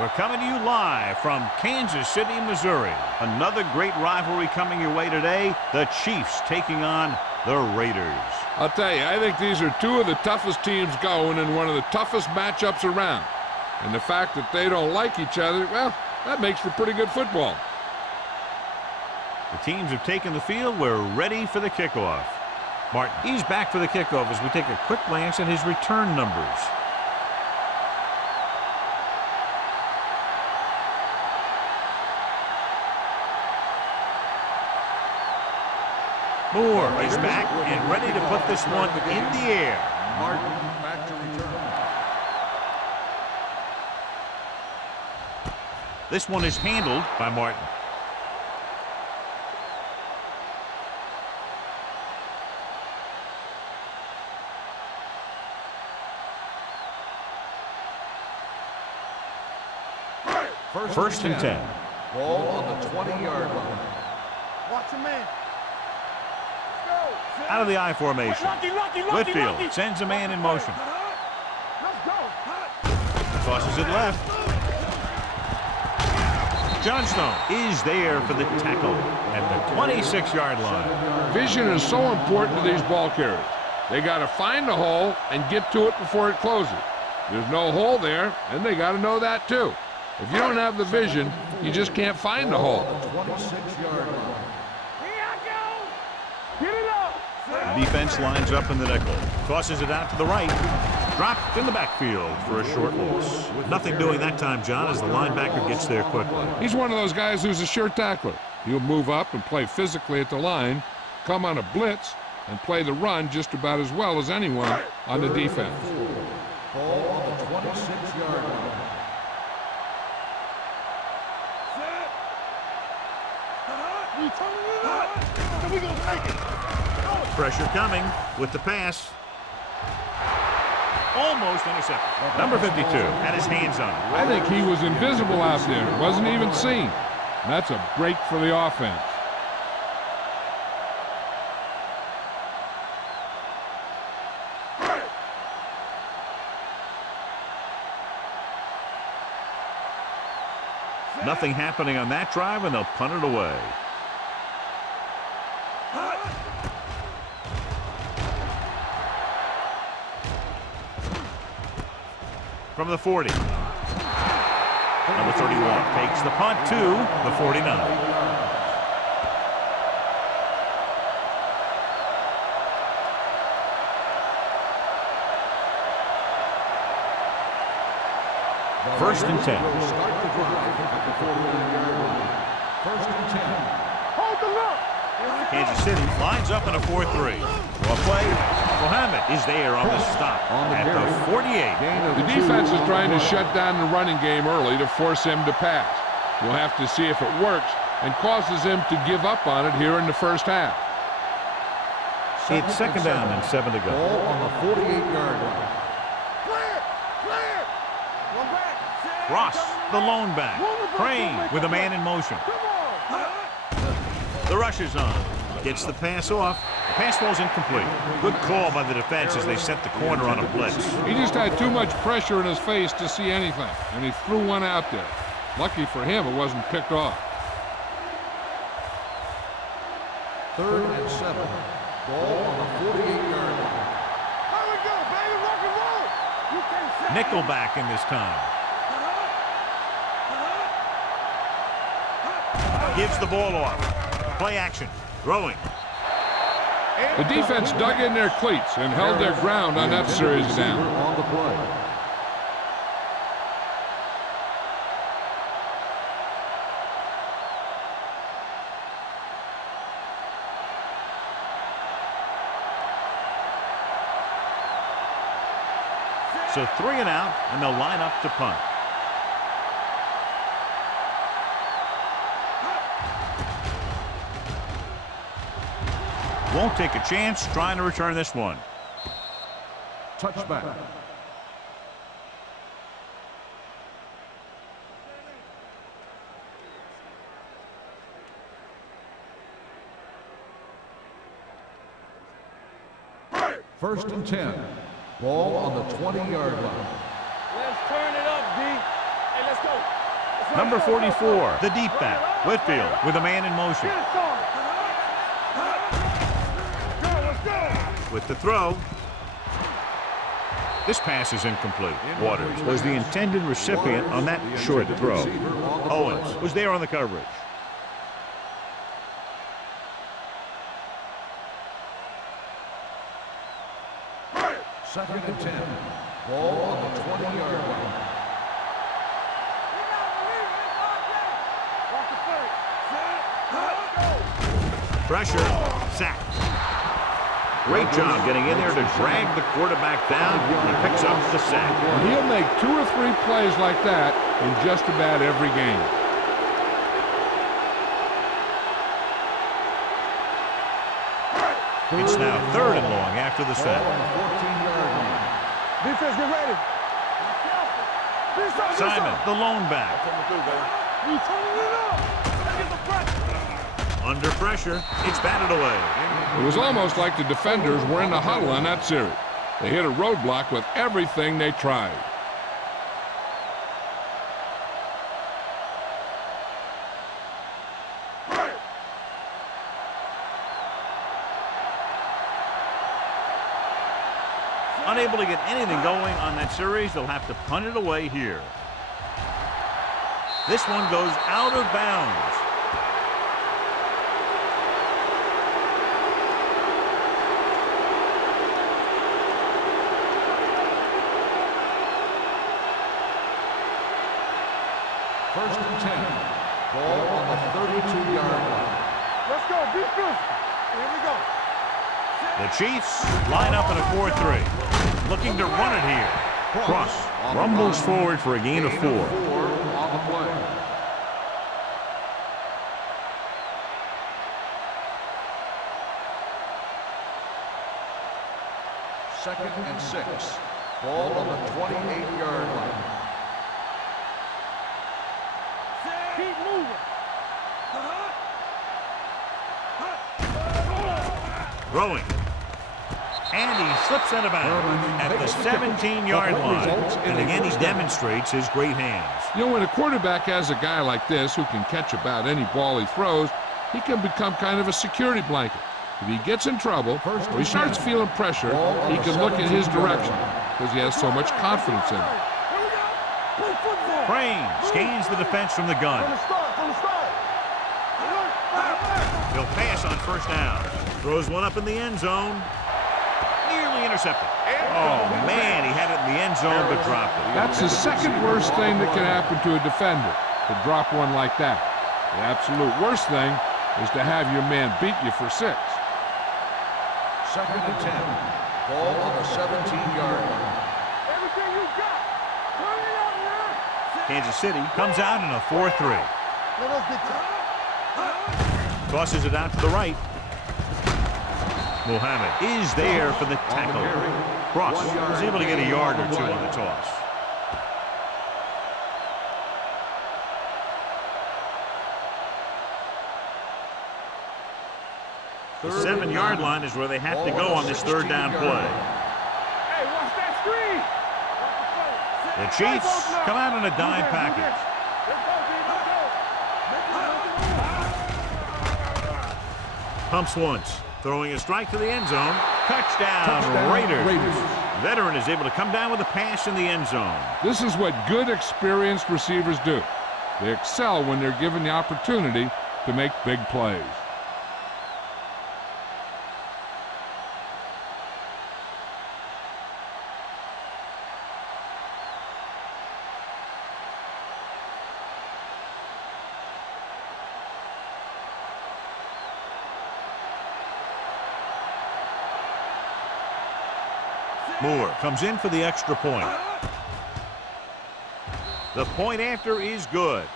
We're coming to you live from Kansas City, Missouri. Another great rivalry coming your way today. The Chiefs taking on the Raiders. I'll tell you, I think these are two of the toughest teams going and one of the toughest matchups around. And the fact that they don't like each other, well, that makes for pretty good football. The teams have taken the field. We're ready for the kickoff. Martin, he's back for the kickoff as we take a quick glance at his return numbers. Moore is back and ready to put this one in the air. Martin back to return. This one is handled by Martin. First and 10. Ball on the 20-yard line. Watch him, man. Out of the I formation. Whitfield sends a man in motion. Tosses it left. Johnstone is there for the tackle at the 26-yard line. Vision is so important to these ball carriers. They got to find the hole and get to it before it closes. There's no hole there, and they got to know that too. If you don't have the vision, you just can't find the hole. 26-yard line. The defense lines up in the nickel. Tosses it out to the right. Dropped in the backfield for a short loss. Nothing doing that time, John, as the linebacker gets there quickly. He's one of those guys who's a sure tackler. He'll move up and play physically at the line, come on a blitz, and play the run just about as well as anyone on the defense. Ball on the 26-yard line. Pressure coming with the pass. Almost intercepted. Number 52 had his hands on it. I think he was invisible out there. Wasn't even seen. That's a break for the offense. Nothing happening on that drive, and they'll punt it away. From the 40. Number 31 takes the punt to the 49. First and 10. Start the drive at the 49-yard line. First and 10. Hold the look. Kansas City lines up in a 4-3. Well played. Mohammed is there on the stop at the 48. The defense is trying to shut down the running game early to force him to pass. We'll have to see if it works and causes him to give up on it here in the first half. It's second down and 7 to go. Ball on the 48-yard line. Clear. One back. Ross, the lone back. Crane with a man in motion. The rush is on. Gets the pass off. The pass falls incomplete. Good call by the defense as they set the corner on a blitz. He just had too much pressure in his face to see anything, and he threw one out there. Lucky for him, it wasn't picked off. Third and 7. Ball on the 48-yard line. There we go, baby. Rock and roll. You can't say Nickelback in this time. Gives the ball off. Play action. Throwing. The defense dug in their cleats and held their ground on that series down. On the play. So 3 and out, and they'll line up to punt. Won't take a chance trying to return this one. Touchback. First and 10. Ball on the 20-yard line. Let's turn it up, D. Hey, let's go. Number 44, the deep back, Whitfield, with a man in motion. With the throw. This pass is incomplete. Waters was the intended recipient on that short throw. Owens was there on the coverage. Second and 10. Ball on the 20-yard line. Pressure, sack. Great job getting in there to drag the quarterback down. He picks up the sack. He'll make 2 or 3 plays like that in just about every game. It's now 3rd and long after the sack. Defense, get ready. Simon, the lone back. We turning it up. Get the pressure. Under pressure, it's batted away. It was almost like the defenders were in the huddle on that series. They hit a roadblock with everything they tried. Unable to get anything going on that series, they'll have to punt it away here. This one goes out of bounds. First and 10. Ball on the 32-yard line. Let's go, defense. Here we go. The Chiefs line up in a 4-3. Looking to run it here. Cross rumbles forward for a gain of 4. On the play. Second and 6. Ball on the 28-yard line. Keep moving. Throwing. And he slips out of bounds at the 17-yard line. And again, he demonstrates his great hands. You know, when a quarterback has a guy like this who can catch about any ball he throws, he can become kind of a security blanket. If he gets in trouble or he starts feeling pressure, he can look in his direction because he has so much confidence in him. Crane scans the defense from the gun. He'll pass on first down. Throws one up in the end zone. Nearly intercepted. Oh, man, he had it in the end zone but dropped it. That's the second worst thing that can happen to a defender, to drop one like that. The absolute worst thing is to have your man beat you for 6. Second and 10. Ball on the 17-yard line. Everything you got. Turn it up, man. Kansas City comes out in a 4-3. Let us get to Tosses it out to the right. Muhammad is there for the tackle. Cross was able to get a yard or 2 on the toss. The 7-yard line is where they have to go on this 3rd down play. Hey, watch that screen. The Chiefs come out in a dime package. Pumps once, throwing a strike to the end zone. Touchdown, Raiders. Veteran is able to come down with a pass in the end zone. This is what good, experienced receivers do. They excel when they're given the opportunity to make big plays. Moore comes in for the extra point. The point after is good.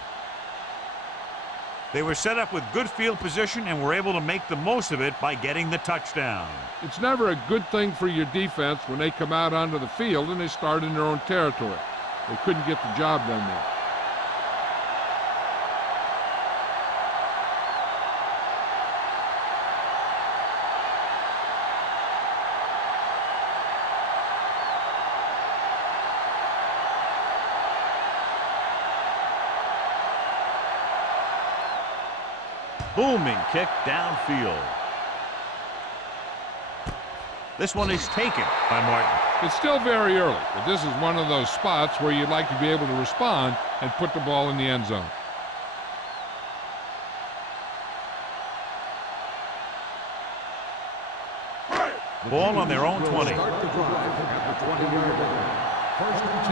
They were set up with good field position and were able to make the most of it by getting the touchdown. It's never a good thing for your defense when they come out onto the field and they start in their own territory. They couldn't get the job done there. Booming kick downfield. This one is taken by Martin. It's still very early, but this is one of those spots where you'd like to be able to respond and put the ball in the end zone. Ball on their own 20. Start the drive at the 20-yard line. First and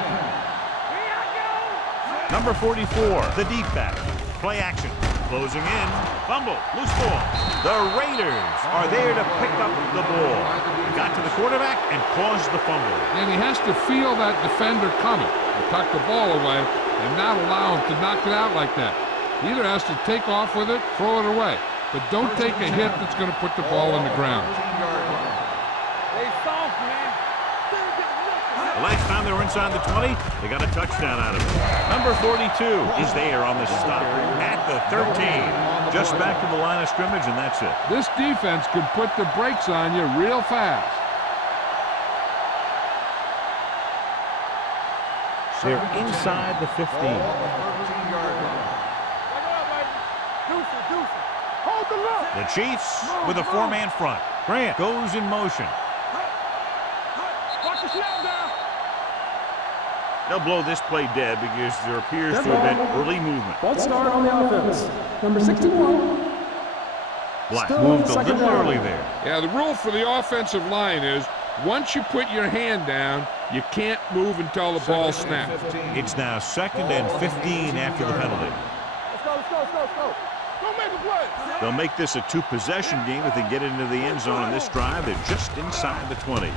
10. Number 44, the deep back. Play action. Closing in. Fumble. Loose ball. The Raiders are there to pick up the ball. Got to the quarterback and caused the fumble. And he has to feel that defender coming and tuck the ball away and not allow him to knock it out like that. He either has to take off with it, throw it away, but don't take a hit that's going to put the ball on the ground. They soft, man. The last time they were inside the 20, they got a touchdown out of it. Number 42 is there on the stop at the 13. Just back to the line of scrimmage, and that's it. This defense can put the brakes on you real fast. They're inside the 15. Hold the look. The Chiefs with a four-man front. Grant goes in motion. Watch the snap down. They'll blow this play dead because there appears to have been early movement. False start on the offense. Number 61. Black Still moved a second little down. early there. Yeah, the rule for the offensive line is once you put your hand down, you can't move until the ball snaps. It's now 2nd and 15 after the penalty. Let's go, let's go, let's go, let's go. Don't make a play. They'll make this a two-possession game if they get into the end zone on this drive. They're just inside the 20.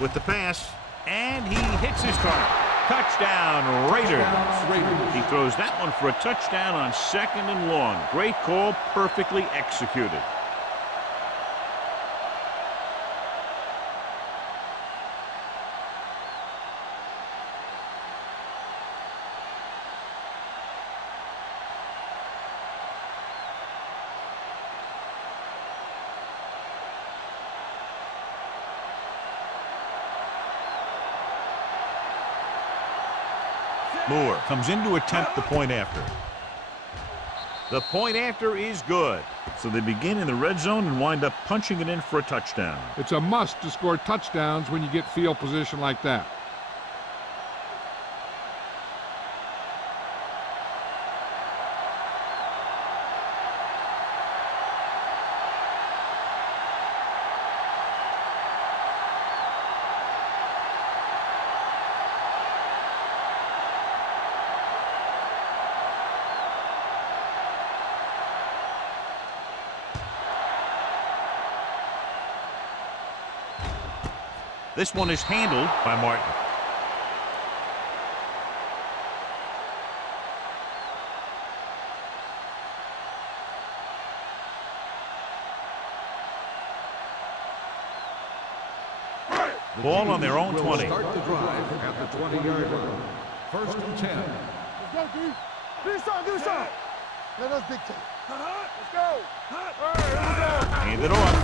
With the pass, and he hits his target. Touchdown, Raiders. He throws that one for a touchdown on 2nd and long. Great call, perfectly executed. Moore comes in to attempt the point after. The point after is good. So they begin in the red zone and wind up punching it in for a touchdown. It's a must to score touchdowns when you get field position like that. This one is handled by Martin. Ball on their own 20. Start the drive at the 20-yard line. First and 10. Let's go, D. Do something, do something. Let us dictate. Let's go. All right, here we go. Hand it off.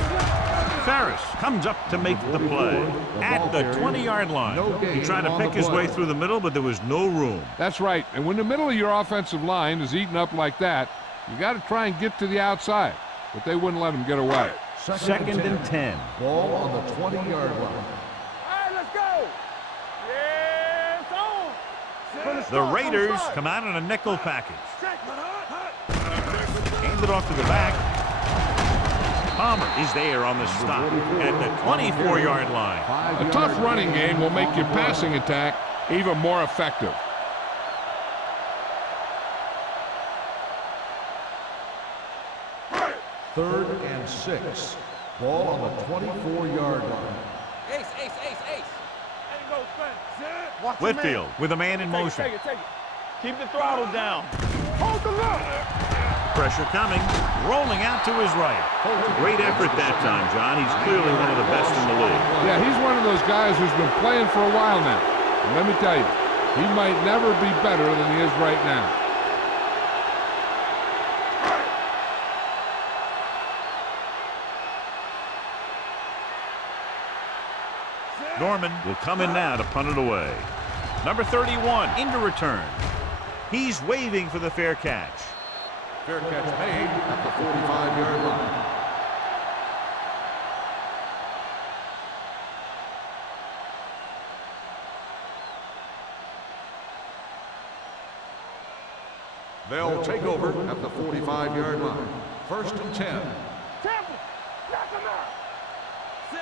Ferris comes up to make the play at the 20-yard line. He tried to pick his way through the middle, but there was no room. That's right. And when the middle of your offensive line is eaten up like that, you got to try and get to the outside. But they wouldn't let him get away. 2nd and 10. Ball on the 20-yard line. All right, let's go. Yes, on. The Raiders come out in a nickel package. Hand it off to the back. Palmer is there on the stop at the 24-yard line. A tough running game will make your passing attack even more effective. Third and 6. Ball on the 24-yard line. Ace, ace, ace, ace. Ain't no fence. Watch the man. Whitfield with a man in motion. Take it. Keep the throttle down. Hold the look. Pressure coming, rolling out to his right. Great effort that time, John. He's clearly one of the best in the league. Yeah, he's one of those guys who's been playing for a while now. And let me tell you, he might never be better than he is right now. Norman will come in now to punt it away. Number 31 into return. He's waving for the fair catch. Fair catch made at the 45-yard line. They'll take over at the 45-yard line. 1st and 10.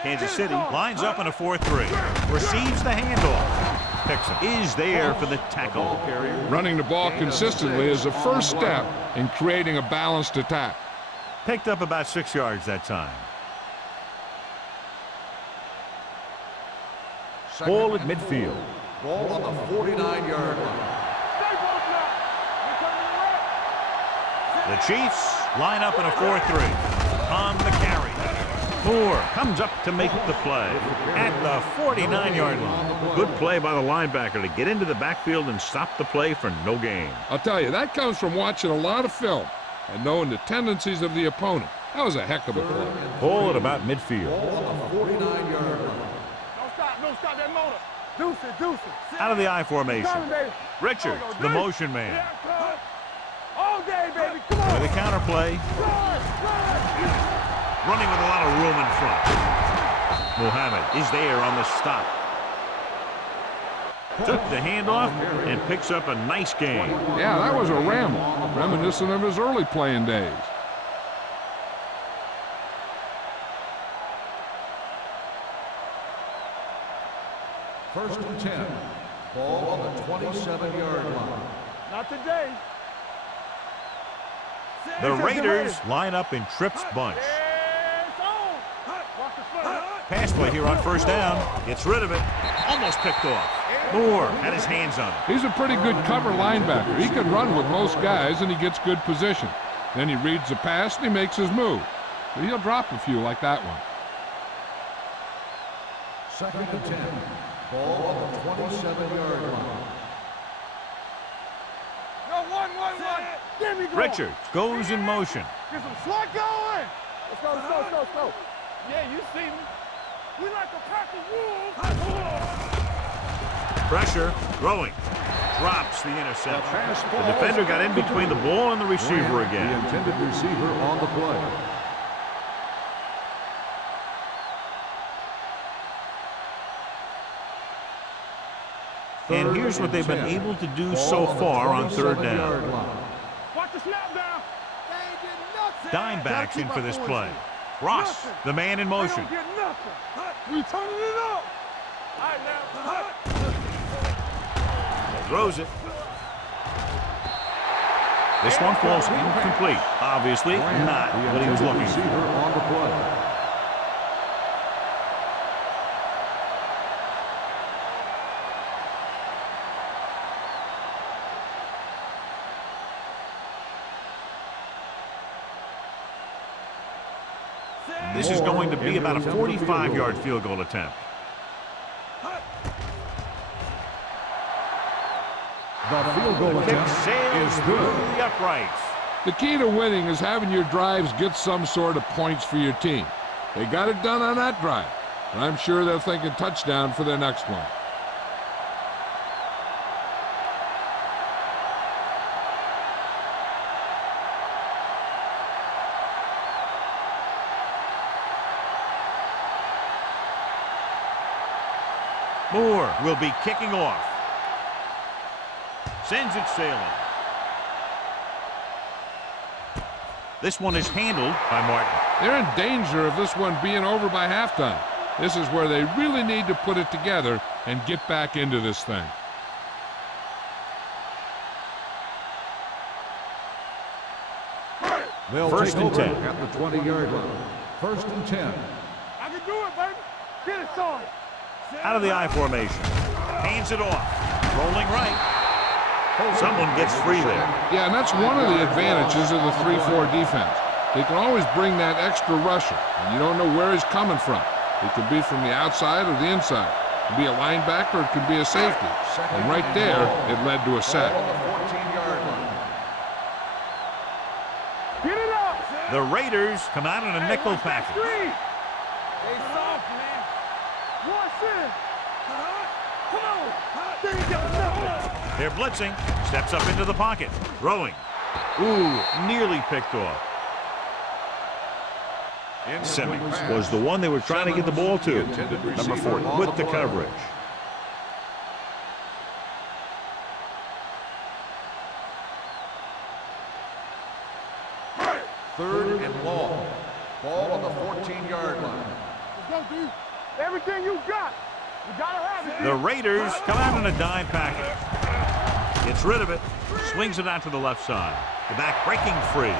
Kansas City lines up in a 4-3. Receives the handoff. Picks him. Is there for the tackle. Running the ball consistently is the first step in creating a balanced attack. Picked up about 6 yards that time. Ball at midfield. Ball on the 49-yard line. The Chiefs line up in a 4-3. On the carry. Moore comes up to make the play at the 49-yard line. Good play by the linebacker to get into the backfield and stop the play for no gain. I'll tell you, that comes from watching a lot of film and knowing the tendencies of the opponent. That was a heck of a play. Ball at about midfield. Ball on the 49-yard line. Don't stop that motor. Deuce it. Out of the I formation. Richards, the motion man. All day, baby. Come on. With a counter play. Running with a lot of room in front. Muhammad is there on the stop. Took the handoff and picks up a nice gain. Yeah, that was a ramble, reminiscent of his early playing days. First and 10. Ball on the 27-yard line. Not today. The Raiders line up in Tripp's bunch. Pass play here on 1st down. Gets rid of it. Almost picked off. Moore had his hands on it. He's a pretty good cover linebacker. He can run with most guys, and he gets good position. Then he reads the pass, and he makes his move. But he'll drop a few like that one. 2nd and 10. Ball on the 27-yard line. No, one. Get me going. Richards goes in motion. Get some slot going. Let's go. Yeah, you see me. We like a pack of wolves. Pressure, throwing. Drops the interception. The defender got in between the ball and the receiver again. The intended receiver on the play. And here's what they've been able to do so far on 3rd down. Watch the snap down. Dime backs in for this play. Ross, the man in motion. Get nothing. We turning it up. All right, now. Throws it. This one falls incomplete. Obviously not what he was looking for. On the play. This is going to be about a 45-yard field goal attempt. The field goal Kick attempt sails is through good. the uprights. The key to winning is having your drives get some sort of points for your team. They got it done on that drive, and I'm sure they're thinking touchdown for their next one. Moore will be kicking off. Sends it sailing. This one is handled by Martin. They're in danger of this one being over by halftime. This is where they really need to put it together and get back into this thing. They'll 1st take and over 10. at the 20-yard line. 1st and 10. I can do it, baby. Get it started. Out of the I formation. Hands it off. Rolling right. Someone gets free there. Yeah, and that's one of the advantages of the 3-4 defense. They can always bring that extra rusher, and you don't know where he's coming from. It could be from the outside or the inside. It could be a linebacker, it could be a safety. And right there, it led to a sack. Get it up. The Raiders come out in a nickel package. Stay soft, man. Watch it. Come on. There you go. They're blitzing. Steps up into the pocket. Throwing. Ooh, nearly picked off. Simmons was the one they were trying to get the ball to. Number 4 with the coverage. Third and long. Ball on the 14-yard line. Let's go, dude. Everything you got. You gotta have it. The Raiders come out in a dime package. Gets rid of it. Swings it out to the left side. The back breaking free.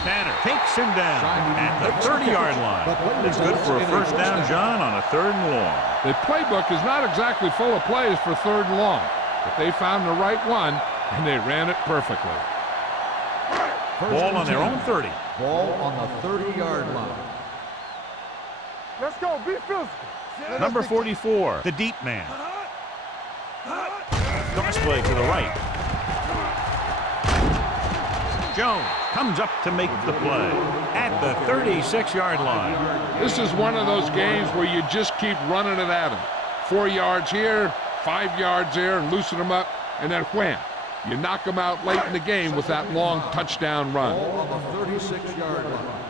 Tanner takes him down at the 30-yard line. It's good for a first down, John, on a 3rd and long. The playbook is not exactly full of plays for 3rd and long, but they found the right one, and they ran it perfectly. Ball on their own 30. Ball on the 30-yard line. Let's go. Be physical. Number 44, the deep man. Cross play to the right. Jones comes up to make the play at the 36-yard line. This is one of those games where you just keep running it at them. 4 yards here, 5 yards there, and loosen them up, and then wham. You knock them out late in the game with that long touchdown run. Ball on the 36-yard line.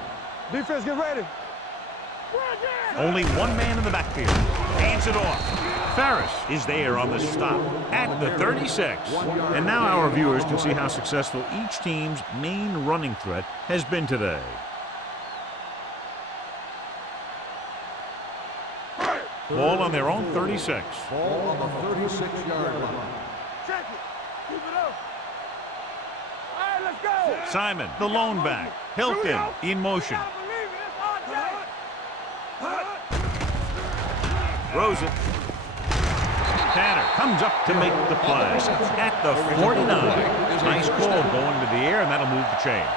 Defense, get ready. Only one man in the backfield. Hands it off. Ferris is there on the stop at the 36. And now our viewers can see how successful each team's main running threat has been today. Ball on their own 36. Ball on the 36-yard line. Check it. Keep it up. All right, let's go. Simon, the lone back. Hilton in motion. Throws it. Tanner comes up to make the play at the 49. Nice call going to the air, and that'll move the chains.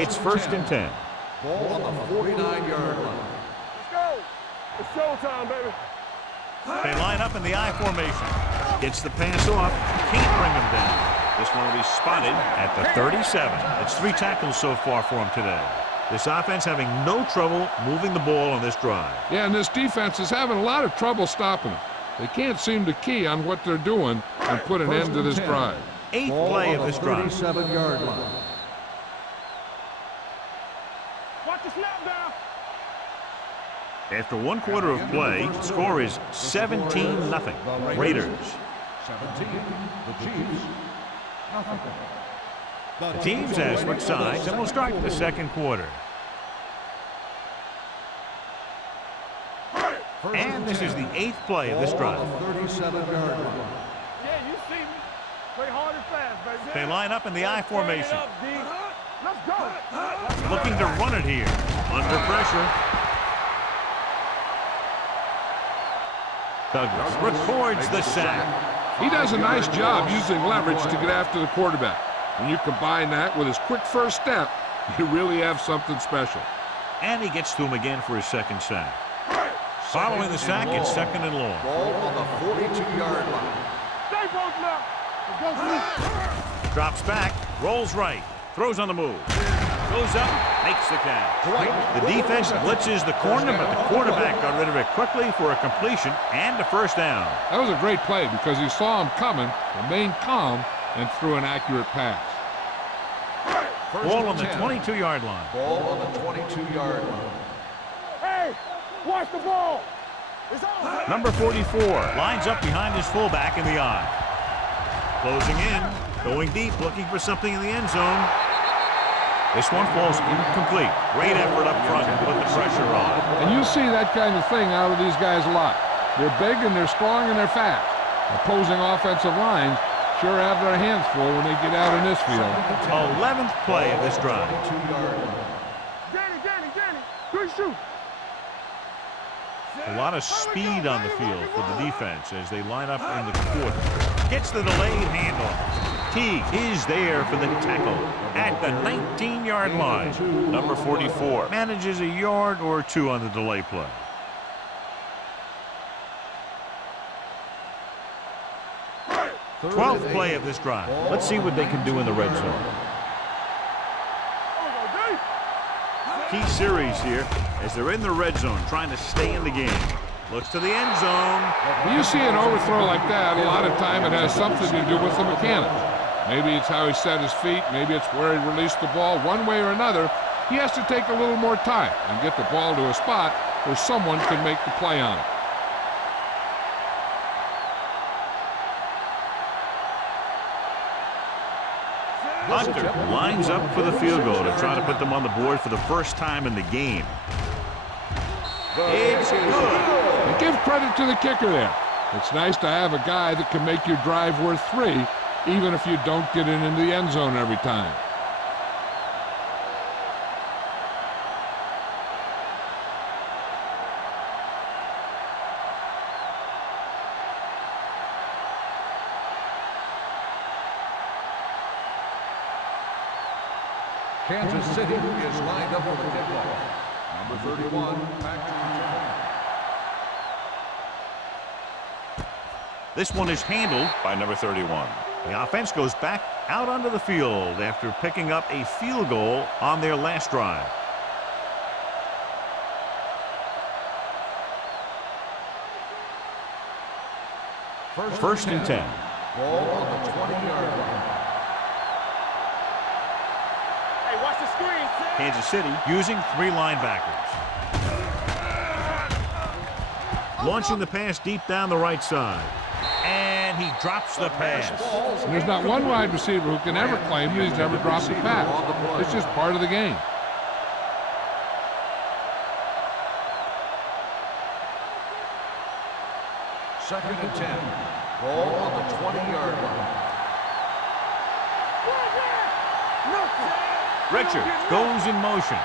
It's 1st and 10. Ball on the 49-yard line. Let's go. It's showtime, baby. They line up in the I formation. Gets the pass off. Can't bring him down. This one will be spotted at the 37. It's 3 tackles so far for him today. This offense having no trouble moving the ball on this drive. Yeah, and this defense is having a lot of trouble stopping them. They can't seem to key on what they're doing and put an end to this drive. 8th play of this drive. 37-yard line. Watch the snap down. After 1 quarter of play, the score is 17-0. Raiders. 17. The Chiefs. Nothing. The teams have switched sides, and we'll start the 2nd quarter. And this is the 8th play of this drive. 37-yard line. Yeah, you see me. Play hard and fast, baby. They line up in the I formation. Let's go. Looking to run it here. Under pressure. Douglas records the sack. He does a nice job using leverage to get after the quarterback. When you combine that with his quick first step, you really have something special. And he gets to him again for his 2nd sack. Following the sack, it's 2nd and long. Ball on the 42-yard line. Stay broken up. Let's go, Drops back, rolls right, throws on the move. Goes up, makes the catch. The defense blitzes the corner, but the quarterback got rid of it quickly for a completion and a first down. That was a great play because he saw him coming, remained calm, and threw an accurate pass. Ball on the 22-yard line. Ball on the 22-yard line. Hey, watch the ball. It's on. Number 44 lines up behind his fullback in the I. Closing in, going deep, looking for something in the end zone. This one falls incomplete. Great effort up front to put the pressure on. And you see that kind of thing out of these guys a lot. They're big and they're strong and they're fast. Opposing offensive lines sure have their hands full when they get out in this field. 11th play of this drive. 22-yard line. Danny. Good shoot. A lot of speed on the field for the defense as they line up in the quarter. Gets the delayed handoff. Teague is there for the tackle at the 19-yard line. Number 44 manages a yard or 2 on the delay play. Third 12th and play 8. of this drive. Let's see what they can do in the red zone. Key series here as they're in the red zone trying to stay in the game. Looks to the end zone. When you see an overthrow like that, a lot of time it has something to do with the mechanics. Maybe it's how he set his feet. Maybe it's where he released the ball. One way or another, he has to take a little more time and get the ball to a spot where someone can make the play on it. Hunter lines up for the field goal to try to put them on the board for the first time in the game. It's good. And give credit to the kicker there. It's nice to have a guy that can make your drive worth 3, even if you don't get it into the end zone every time. Kansas City is lined up for the kickoff. Number 31, Patrick. This one is handled by number 31. The offense goes back out onto the field after picking up a field goal on their last drive. First and 10. Ball on the 20-yard line. Hey, watch the screen. Kansas City using 3 linebackers. Launching the pass deep down the right side. And he drops the pass. And there's not one wide receiver who can ever claim that he's never dropped a pass. It's just part of the game. Second and 10. Ball on the 20-yard line. Richards goes in motion.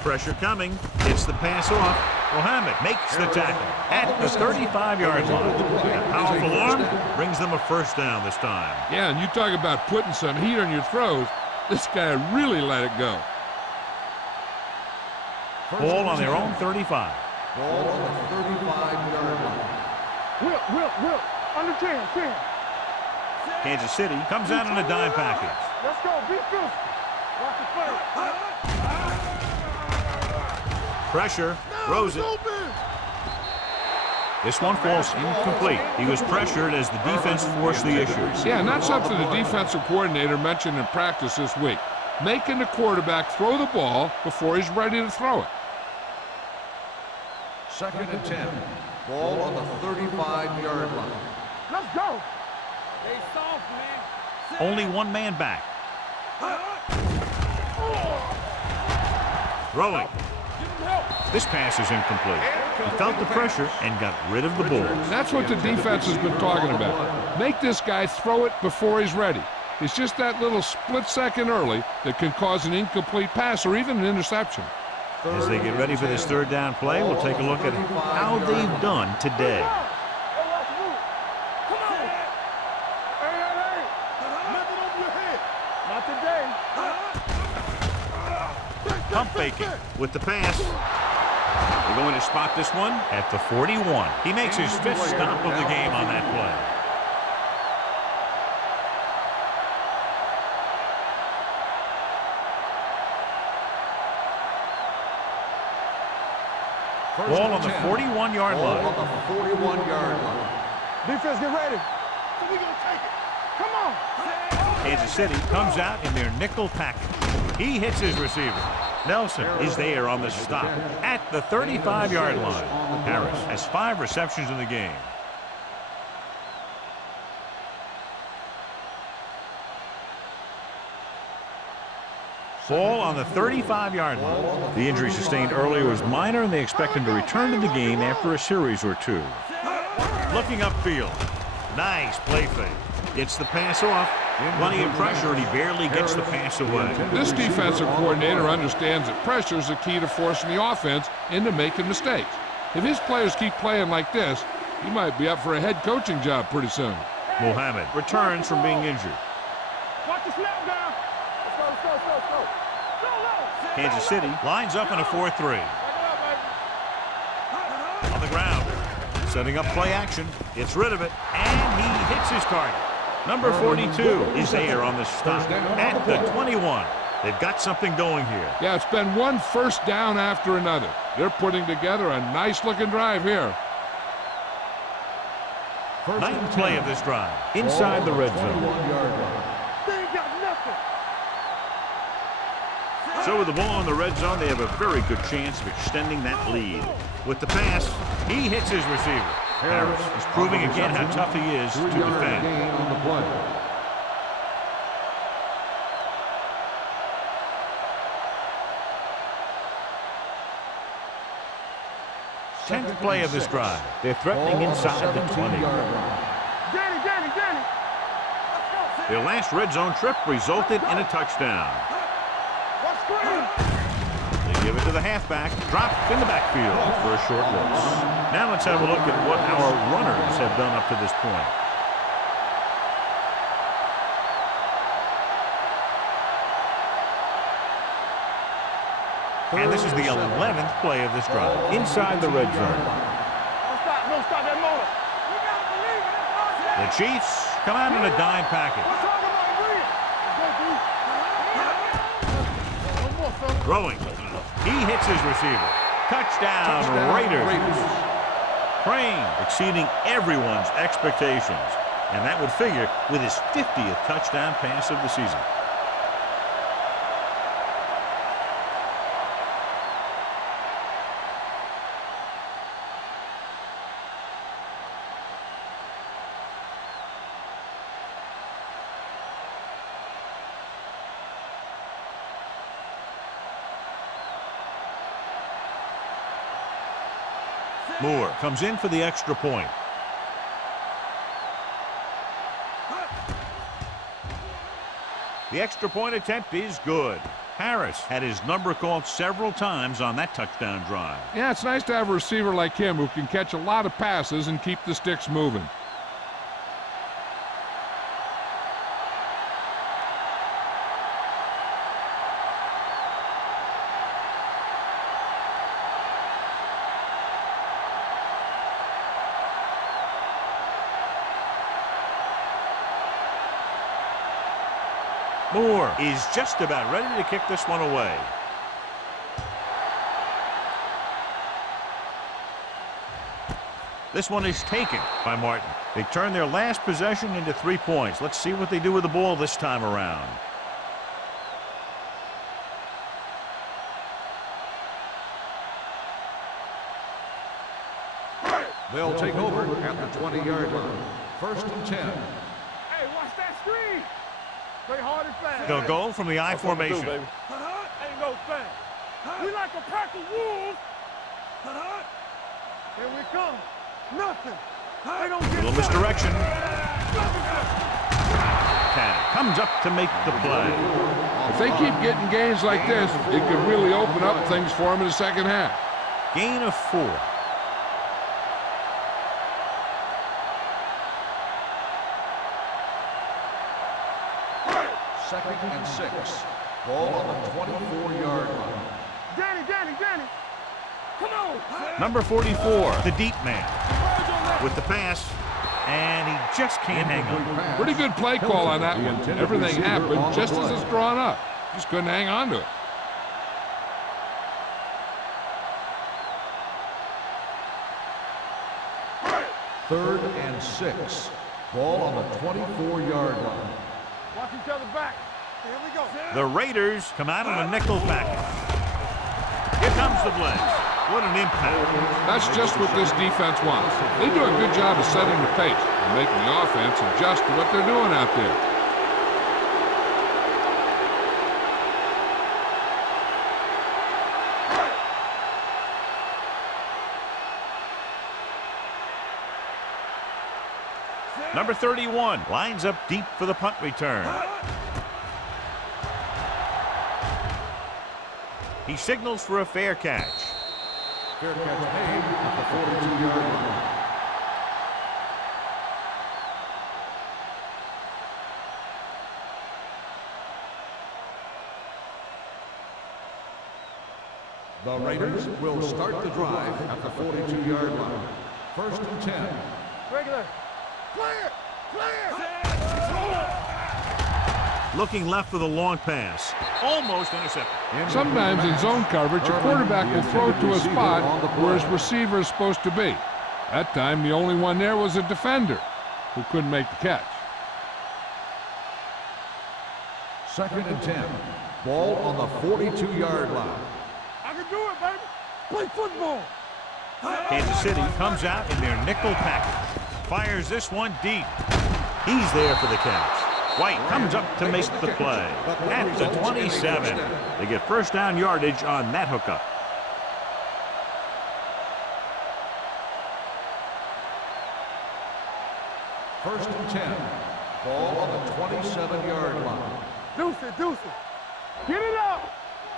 Pressure coming. Hits the pass off. Mohammed makes the tackle at the 35-yard line. A powerful arm brings them a first down this time. Yeah, and you talk about putting some heat on your throws. This guy really let it go. Ball on their own 35. Ball on the 35-yard line. Will, under 10. Kansas City comes out in a dime package. Let's go, be physical. Watch the play. Pressure, throws it. This one falls incomplete. He was pressured as the defense forced the issue. Yeah, and that's something the defensive coordinator mentioned in practice this week. Making the quarterback throw the ball before he's ready to throw it. Second and 10. Ball on the 35-yard line. Let's go. Stay soft, man. Only one man back. Throwing. This pass is incomplete. He felt the pressure and got rid of the ball. That's what the defense has been talking about. Make this guy throw it before he's ready. It's just that little split second early that can cause an incomplete pass or even an interception. As they get ready for this third down play, we'll take a look at how they've done today. Not today. Pump faking with the pass. They're going to spot this one at the 41. He makes his 5th stop of the game on that play. Ball on the 41-yard line. Ball on the 41-yard line. Defense, get ready. So we gonna take it. Come on. Kansas City comes out in their nickel package. He hits his receiver. Nelson is there on the stop at the 35-yard line. Harris has 5 receptions in the game. Ball on the 35-yard line. The injury sustained earlier was minor, and they expect him to return to the game after a series or 2. Looking upfield. Nice play fake. Gets the pass off. Plenty of pressure, and he barely gets the pass away. This defensive coordinator understands that pressure is the key to forcing the offense into making mistakes. If his players keep playing like this, he might be up for a head coaching job pretty soon. Mohammed returns from being injured. Watch the snap down. Let's go. Kansas City lines up in a 4-3. On the ground. Setting up play action. Gets rid of it. And he hits his target. Number 42 is there on the stop at the 21. They've got something going here. Yeah, it's been one first down after another. They're putting together a nice-looking drive here. Ninth play of this drive. Inside the red zone. They ain't got nothing. So with the ball in the red zone, they have a very good chance of extending that lead. With the pass, he hits his receiver. Harris is proving again how tough he is to defend. Gain on the play. 10th play of this drive. They're threatening inside the 20. Danny. Let's go, Sam. Their last red zone trip resulted in a touchdown. Watch screen. They give it to the halfback, dropped in the backfield for a short loss. Now let's have a look at what our runners have done up to this point. And this is the 11th play of this drive. Inside the red zone. Don't stop that motor. You gotta believe it. It's The Chiefs come out in a dime package. We're talking about agreeing. Let's go, D. No more, son. Throwing. He hits his receiver. Touchdown, Raiders. Crane exceeding everyone's expectations. And that would figure with his 50th touchdown pass of the season. Moore comes in for the extra point. The extra point attempt is good. Harris had his number called several times on that touchdown drive. Yeah, it's nice to have a receiver like him who can catch a lot of passes and keep the sticks moving. Moore is just about ready to kick this one away. This one is taken by Martin. They turn their last possession into 3 points. Let's see what they do with the ball this time around. They'll take over at the 20-yard line. 1st and 10. Hey, watch that screen. Play hard and fast. They'll go from the I formation. Ain't no thing. We like a pack of wolves. Here we come. Nothing. They don't get Little misdirection. Cannon comes up to make the play. If they keep getting gains like this, it could really open up things for them in the second half. Gain of 4. Second and 6. Ball on the 24-yard line. Danny. Come on. Number 44, the deep man. With the pass, and he just can't hang on. Pretty good play call on that one. Everything happened just as it's drawn up. Just couldn't hang on to it. Third and 6. Ball on the 24-yard line. Watch each other back. Here we go. The Raiders come out on a nickel package. Here comes the blitz. What an impact. That's just what this defense wants. They do a good job of setting the pace and making the offense adjust to what they're doing out there. Number 31 lines up deep for the punt return. He signals for a fair catch. Fair catch made at the 42-yard line. The Raiders will start the drive at the 42-yard line. 1st and 10. Regular. Clear. Looking left for the long pass. Almost intercepted. Sometimes in zone coverage, a quarterback will throw to a spot where his receiver is supposed to be. That time, the only one there was a defender who couldn't make the catch. 2nd and 10. Ball on the 42-yard line. I can do it, baby. Play football. Kansas City comes out in their nickel package. Fires this one deep. He's there for the catch. White comes up to make the play. At the 27. They get first down yardage on that hookup. First and 10. Ball on the 27-yard line. Deuce it. Get it up.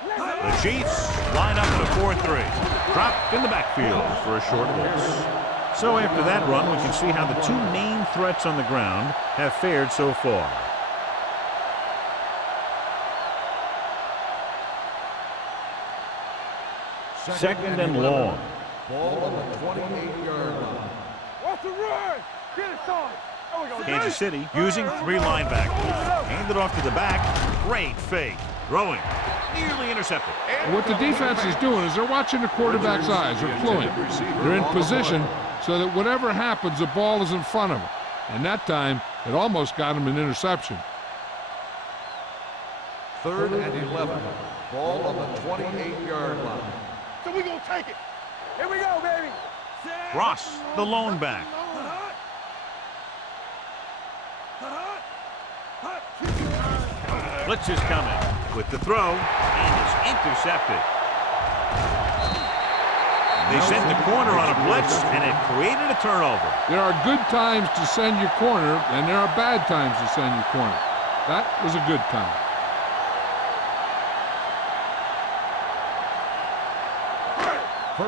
The Chiefs line up in a 4-3. Dropped in the backfield for a short loss. So after that run, we can see how the two main threats on the ground have fared so far. Second and long. Ball on the 28-yard line. Watch the run. Get it started. There we go. Kansas City using 3 linebackers. Hand it off to the back. Great fake. Throwing. Nearly intercepted. And what the defense is doing is they're watching the quarterback's eyes. They're cluing. They're in position so that whatever happens, the ball is in front of them. And that time, it almost got him an interception. 3rd and 11. Ball on the 28-yard line. So we gonna take it. Here we go, baby. Ross, the lone back. Blitz is coming with the throw and is intercepted. They sent the corner on a blitz and it created a turnover. There are good times to send your corner, and there are bad times to send your corner. That was a good time.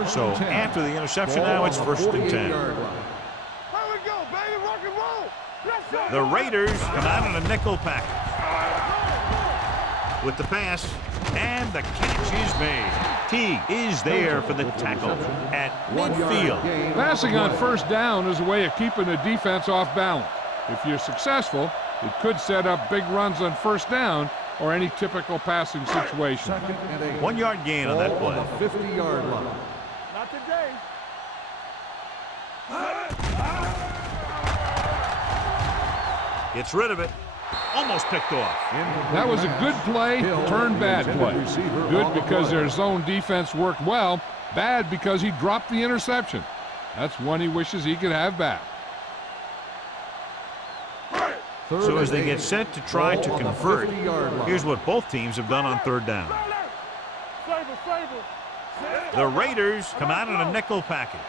So after the interception, now it's 1st and 10. Here we go, baby. Rock and roll. Let's go. The Raiders come out in a nickel package. With the pass, and the catch is made. T is there for the tackle at midfield. Passing on first down is a way of keeping the defense off balance. If you're successful, it could set up big runs on first down or any typical passing situation. 1 yard gain on that play. On the 50-yard line. Not today. Gets rid of it. Almost picked off. That was a good play, turned bad play. Good because their zone defense worked well. Bad because he dropped the interception. That's one he wishes he could have back. So as they get set to try to convert, here's what both teams have done on 3rd down. The Raiders come out in a nickel package.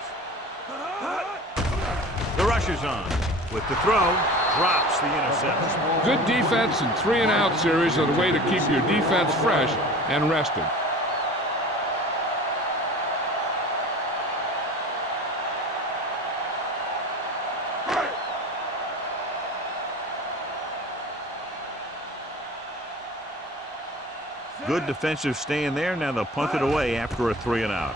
The rush is on. With the throw, drops the interception. Good defense and 3-and-out series are the way to keep your defense fresh and rested. Good defensive stand there. Now they'll punt it away after a 3-and-out.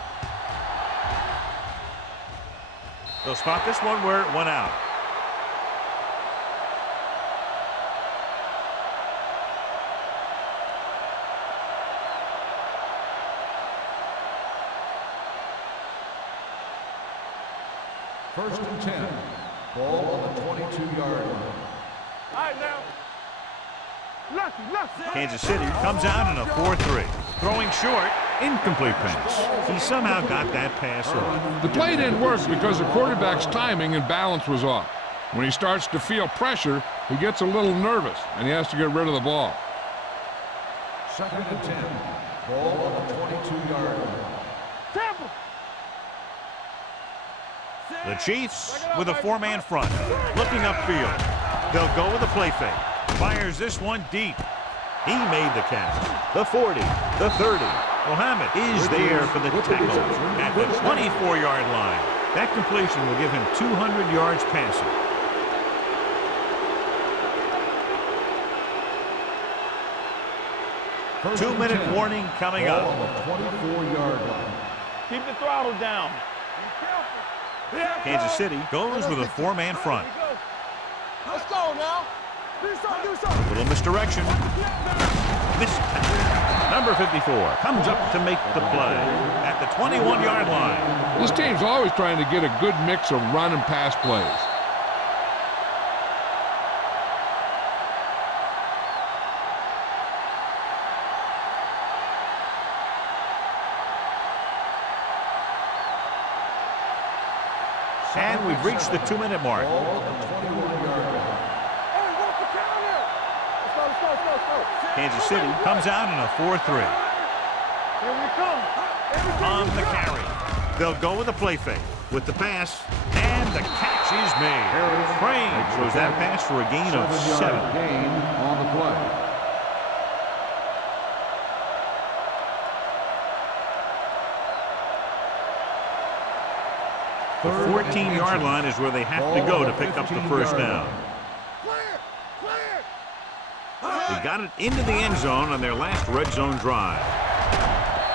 They'll spot this one where it went out. First and 10. Ball on the 22-yard line. All right, now. Lucky. Kansas City comes out in a 4-3. Throwing short, incomplete pass. He somehow got that pass off. The play didn't work because the quarterback's timing and balance was off. When he starts to feel pressure, he gets a little nervous, and he has to get rid of the ball. 2nd and 10. Ball on the 22-yard line. Tampa. The Chiefs with a 4-man front. Looking upfield. They'll go with a play fake. Fires this one deep. He made the catch. The 40, the 30. Mohammed is there for the tackle at the 24-yard line. That completion will give him 200 yards passing. First 2-minute warning coming Ball up. on the 24-yard line. Keep the throttle down. Kansas City goes with a 4-man front. Let's go now. Little misdirection. Missed tackle. Number 54 comes up to make the play at the 21-yard line. This team's always trying to get a good mix of run and pass plays. And we've reached the 2-minute mark. Ball on the 21-yard line. Hey, walk the counter. Let's go. Kansas City comes out in a 4-3. Here we come. On the carry. They'll go with a play fake. With the pass, and the catch is made. Crane throws that pass for a gain of 7. Gain on the play. The 14-yard line is where they have to go to pick up the first down. They got it into the end zone on their last red zone drive.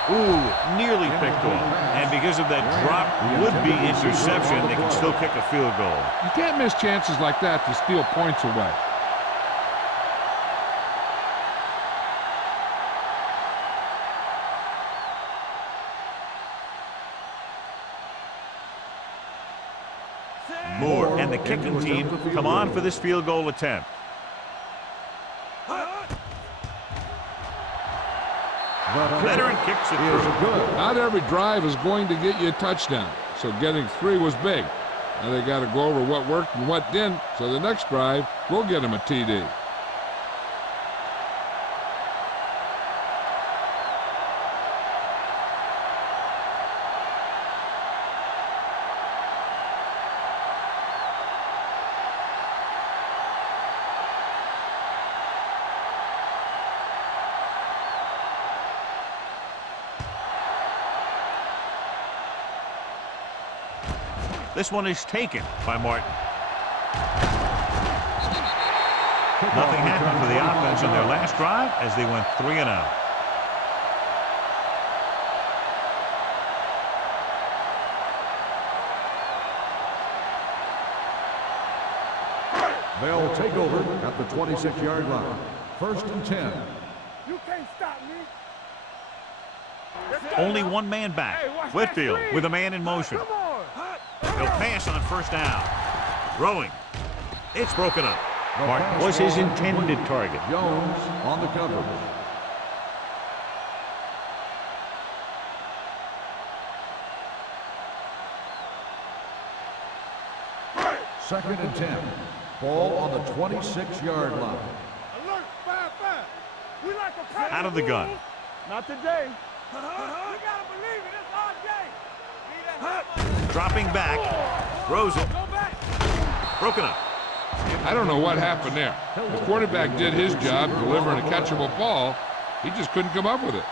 Ooh, nearly picked off. And because of that drop would-be interception, they can still kick a field goal. You can't miss chances like that to steal points away. Moore and the kicking team come on for this field goal attempt. Veteran kicks it through. Not every drive is going to get you a touchdown, so getting 3 was big. Now they got to go over what worked and what didn't, so the next drive will get them a TD. This one is taken by Martin. Nothing happened for the offense on their last drive as they went 3 and out. They'll take over at the 26-yard line. 1st and 10. You can't stop me. Only one man back. Whitfield with a man in motion. Come on. He'll pass on first down. Throwing. It's broken up. Martin was his intended target. Jones on the cover. Second and 10. Ball on the 26-yard line. Alert, 5-5. We like a pack. Out of the gun. Not today. We gotta believe it. It's our day. Dropping back. Throws it. Broken up. I don't know what happened there. The quarterback did his job delivering a catchable ball. He just couldn't come up with it.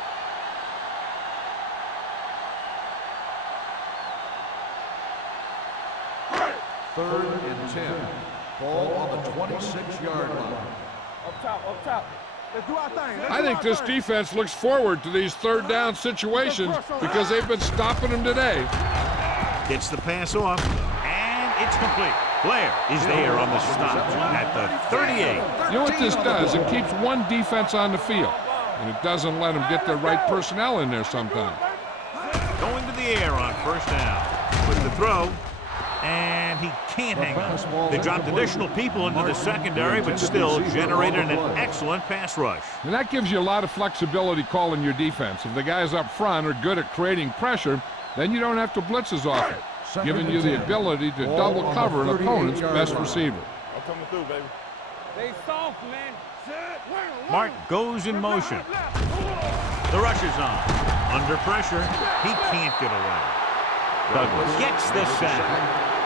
Third and 10. Ball on the 26-yard line. Up top. Let's do our thing. I think this defense looks forward to these third down situations because they've been stopping them today. Gets the pass off, and it's complete. Blair is there on the stop at the 38. You know what this does? It keeps one defense on the field, and it doesn't let them get the right personnel in there sometimes. Going to the air on first down. With the throw, and he can't hang on. They dropped additional people into the secondary, but still generated an excellent pass rush. And that gives you a lot of flexibility calling your defense. If the guys up front are good at creating pressure, then you don't have to blitz as often, giving you the ability to double cover an opponent's best receiver. I'm coming through, baby. They soft, man. Martin goes in motion. The rush is on. Under pressure, he can't get away. Douglas gets the sack.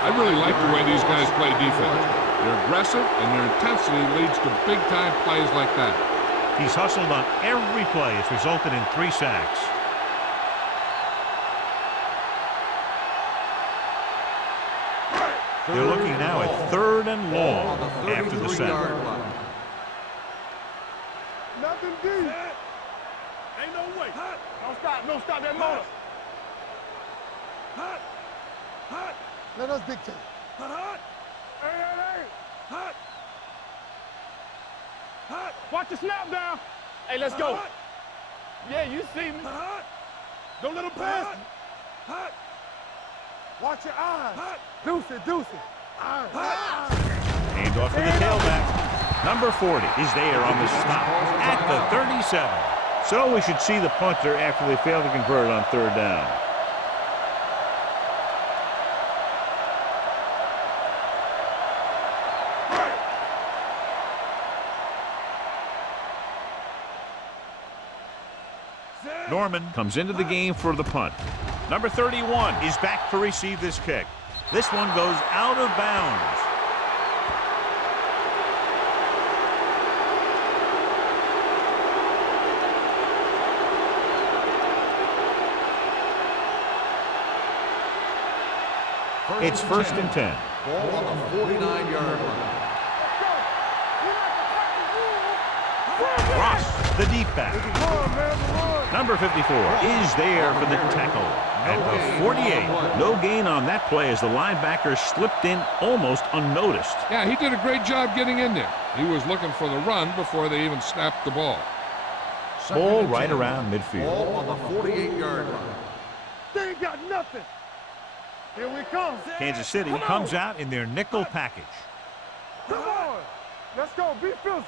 I really like the way these guys play defense. They're aggressive, and their intensity leads to big-time plays like that. He's hustled on every play. It's resulted in 3 sacks. They're looking now at 3rd and long after the sack. Nothing deep. Ain't no way. Don't stop that motor. Let us dictate. Hey. Watch the snap down. Hey, let's go. Yeah, you see me. Don't let him pass. Watch your eyes. Deuce it, deuce it. Hand off to the tailback. Number 40 is there on the stop at the 37. So we should see the punter after they fail to convert on third down. Norman comes into the game for the punt. Number 31 is back to receive this kick. This one goes out of bounds. It's first and 10. Ball on the 49-yard line. Ross, the deep back. Number 54 is there for the tackle at the 48. No gain on that play as the linebacker slipped in almost unnoticed. Yeah, he did a great job getting in there. He was looking for the run before they even snapped the ball. Ball right around midfield. Ball on the 48-yard line. They ain't got nothing. Here we come. Kansas City comes out in their nickel package. Come on. Let's go. Be physical.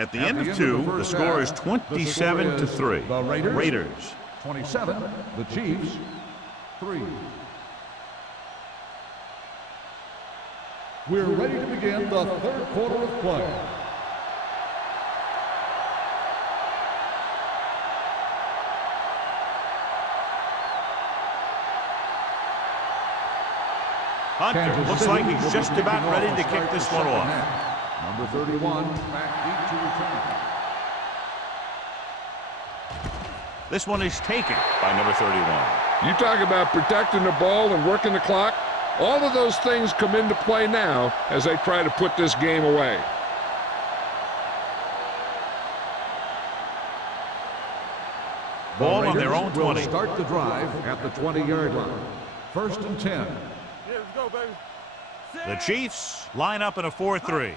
At the end of two, the score is 27-3. The Raiders. 27, the Chiefs, 3. We're ready to begin the third quarter of play. Hunter looks like he's just about ready to kick this one off. Number 31, back deep to return. This one is taken by number 31. You talk about protecting the ball and working the clock. All of those things come into play now as they try to put this game away. Ball on their own 20. Will start the drive at the 20-yard line. First and 10. Yeah, let's go, baby. The Chiefs line up in a 4-3.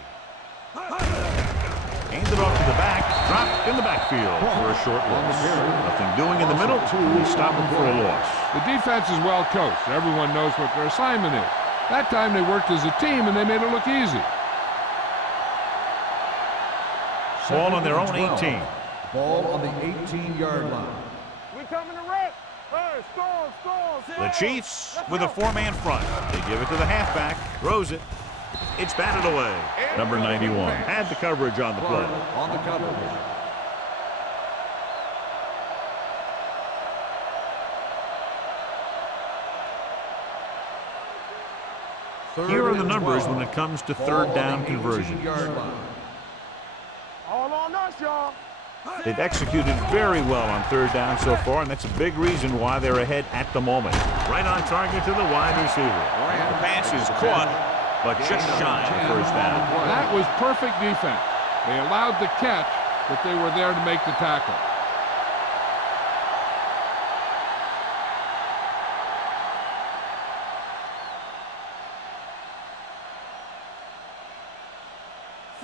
Handed off to the back, dropped in the backfield for a short loss. Nothing doing in the middle, we stop it for a loss. The defense is well coached. Everyone knows what their assignment is. That time they worked as a team and they made it look easy. Ball on their own 18. Ball on the 18-yard line. We coming to wreck. Hey, storm. The Chiefs with a four-man front. They give it to the halfback, throws it. It's batted away. Number 91 had the coverage on the play. On the coverage. Here are the numbers when it comes to third down conversions. All on us, y'all. They've executed very well on third down so far, and that's a big reason why they're ahead at the moment. Right on target to the wide receiver. The pass is caught, but just shy of the first down. That was perfect defense. They allowed the catch, but they were there to make the tackle.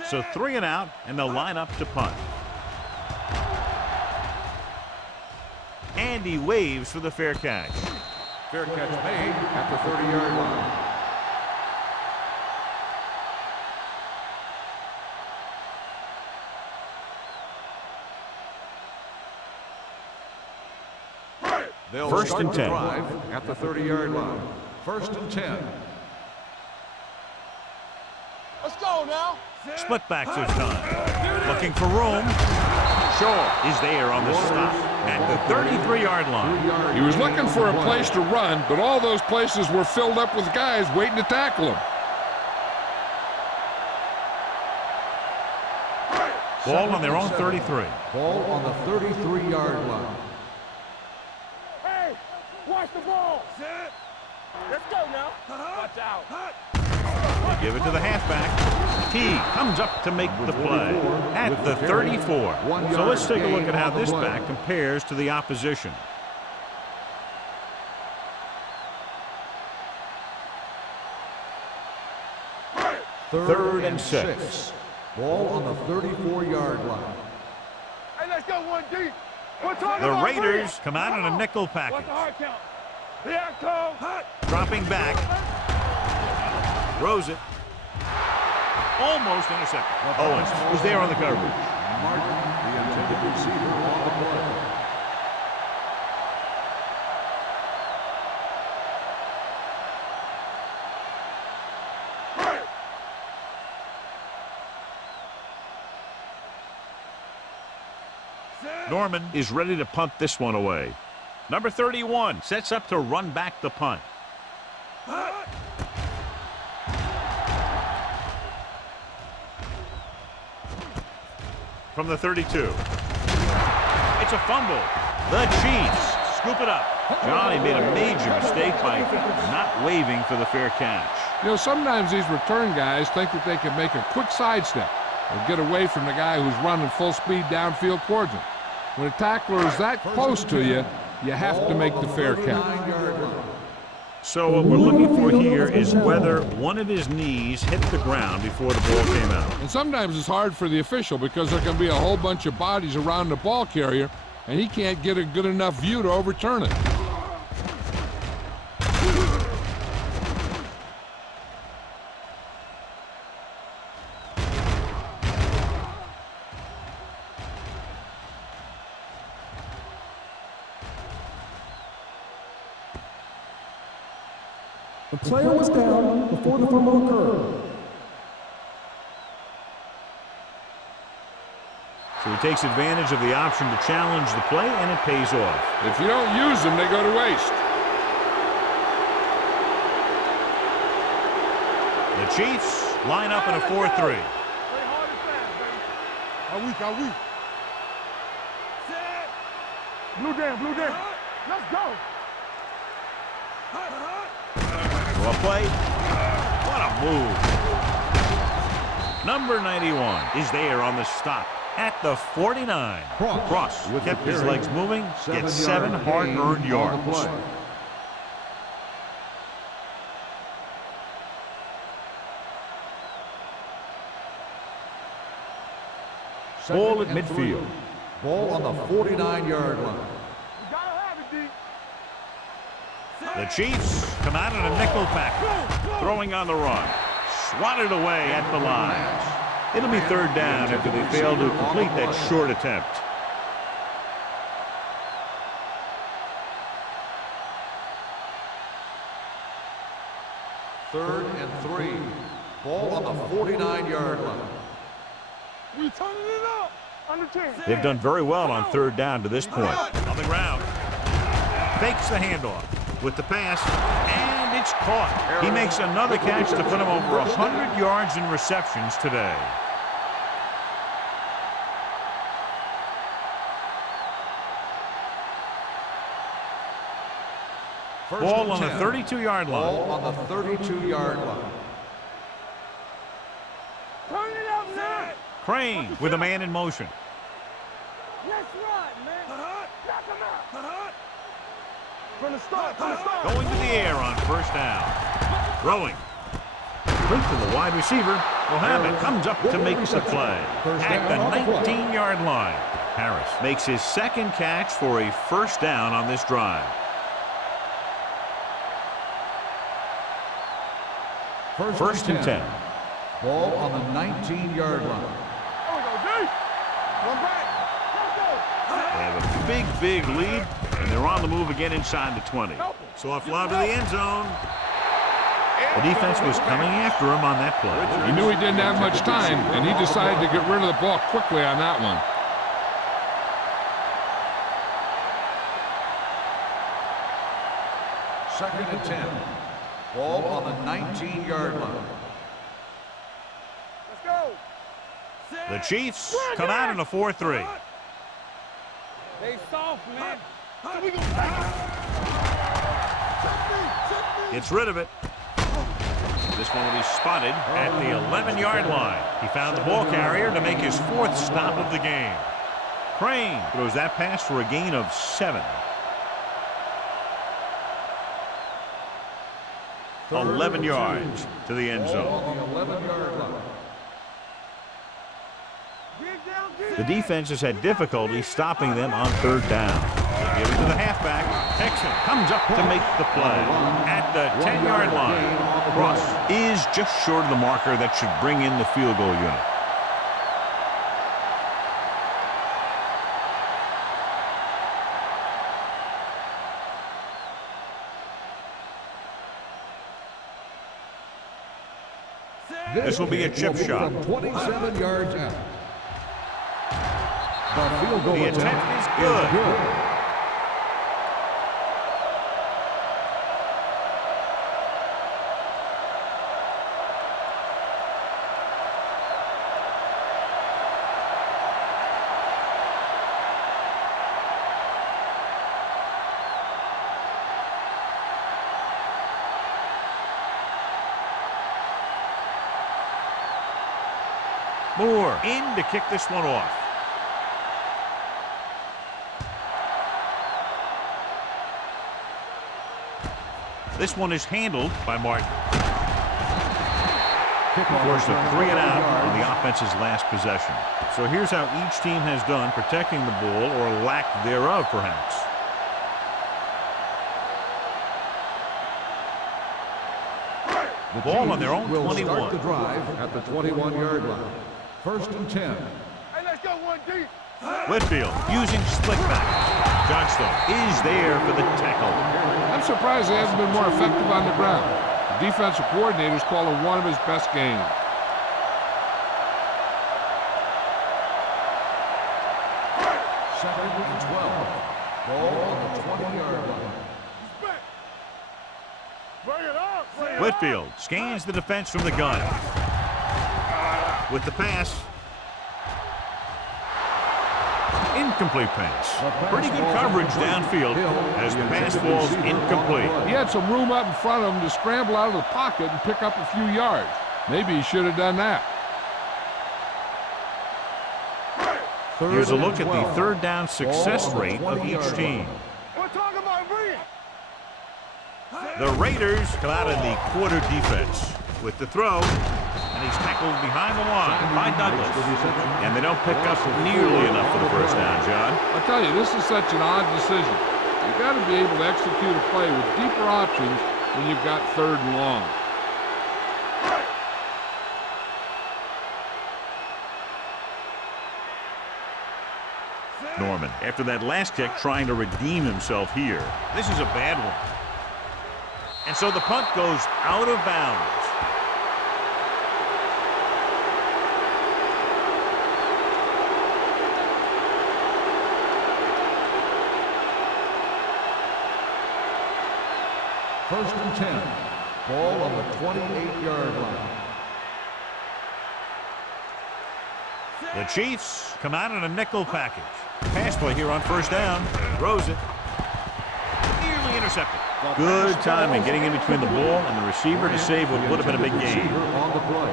So 3 and out, and they'll line up to punt. And he waves for the fair catch. Fair catch made at the 30-yard line. They'll First start and the 10. drive at the 30-yard line. First and 10. Let's go now. Split backs this time. Looking for room. Shaw is there on the stop at the 33-yard line. He was looking for a place to run, but all those places were filled up with guys waiting to tackle him. Ball on their own 33. Ball on the 33-yard line. Hey, watch the ball. Let's go now. Watch out. They give it to the halfback. He comes up to make the play at the 34. So let's take a look at how this back compares to the opposition. Third and 6. Ball on the 34-yard line. Hey, let's go one deep. We're talking The about Raiders three. come out in a nickel What's package. the hard count? Here I come. Dropping back. Throws it. Almost intercepted. Owens was there on the coverage. Martin, the intended receiver on the play. Norman is ready to punt this one away. Number 31 sets up to run back the punt. From the 32. It's a fumble. The Chiefs scoop it up. Johnny made a major mistake by not waving for the fair catch. You know, sometimes these return guys think that they can make a quick sidestep or get away from the guy who's running full speed downfield towards him. When a tackler is that close to you, you have to make the fair catch. So what we're looking for here is whether one of his knees hit the ground before the ball came out. And sometimes it's hard for the official because there can be a whole bunch of bodies around the ball carrier, and he can't get a good enough view to overturn it. The player was down before the fumble occurred. So he takes advantage of the option to challenge the play, and it pays off. If you don't use them, they go to waste. The Chiefs line up in a 4-3. Play hard and fast, baby. Are weak, are weak. Blue down. Let's go. A play. What a move. Number 91 is there on the stop at the 49. Cross kept his legs moving, gets 7 hard-earned yards. Ball at midfield. Ball on the 49-yard line. You gotta have it, D. The Chiefs come out in a nickel pack, throwing on the run. Swatted away at the line. It'll be third down after they fail to complete that short attempt. Third and 3. Ball on the 49-yard line. We turning it up. Under 10. They've done very well on third down to this point. On the ground. Fakes the handoff with the pass, and it's caught. He makes another catch to put him over 100 yards in receptions today. Ball on the 32-yard line. Ball on the 32-yard line. Turn it up, man. Crane with a man in motion. Let's run, man. Knock him out. From the start. Going to the air on first down. Throwing. Complete to the wide receiver. Mohammed comes up to make the play. At the 19-yard line. Harris makes his second catch for a first down on this drive. First and 10. Ball on the 19-yard line. There we go, D. Run back. They have a big lead, and they're on the move again inside the 20. So off lob to the end zone. The defense was coming after him on that play. He knew he didn't have much time, and he decided to get rid of the ball quickly on that one. Second and 10. Ball on the 19-yard line. Let's go. The Chiefs come out in a 4-3. They soft, man. We gonna take it. Gets rid of it. This one will be spotted at the 11-yard line. He found the ball carrier to make his fourth stop of the game. Crane throws that pass for a gain of 7. 11 yards to the end zone. On the 11-yard line. The defense has had difficulty stopping them on third down. They give it to the halfback. Texan comes up to make the play. At the 10-yard line, Cross is just short of the marker that should bring in the field goal unit. This will be a chip shot. From 27 yards out. The field goal attempt is good. Moore in to kick this one off. This one is handled by Martin. Forced a 3 and out on the offense's last possession. So here's how each team has done protecting the ball, or lack thereof, perhaps. The ball on their own 21. Start the drive at the 21-yard line. 1st and 10. Hey, let's go 1D. Whitfield using split back. Johnstone is there for the tackle. I'm surprised he hasn't been more effective on the ground. The defensive coordinator's calling one of his best games. Second and 12. Ball on the 20-yard line. Bring it up. Whitfield scans the defense from the gun. With the pass. Incomplete pass. Pretty good coverage downfield as the pass falls incomplete. He had some room up in front of him to scramble out of the pocket and pick up a few yards. Maybe he should have done that. Here's a look at the third down success rate of each team. We're talking about bring. The Raiders come out in the quarter defense with the throw, and he's tackled behind the line by Douglas. And they don't pick up nearly enough for the first down, John. I'll tell you, this is such an odd decision. You've got to be able to execute a play with deeper options when you've got 3rd and long. Norman, after that last kick, trying to redeem himself here. This is a bad one. And so the punt goes out of bounds. First and 10. Ball on the 28-yard line. The Chiefs come out in a nickel package. Pass play here on first down. Throws it. Nearly intercepted. Good timing getting in between the ball and the receiver to save what would have been a big gain. On the play.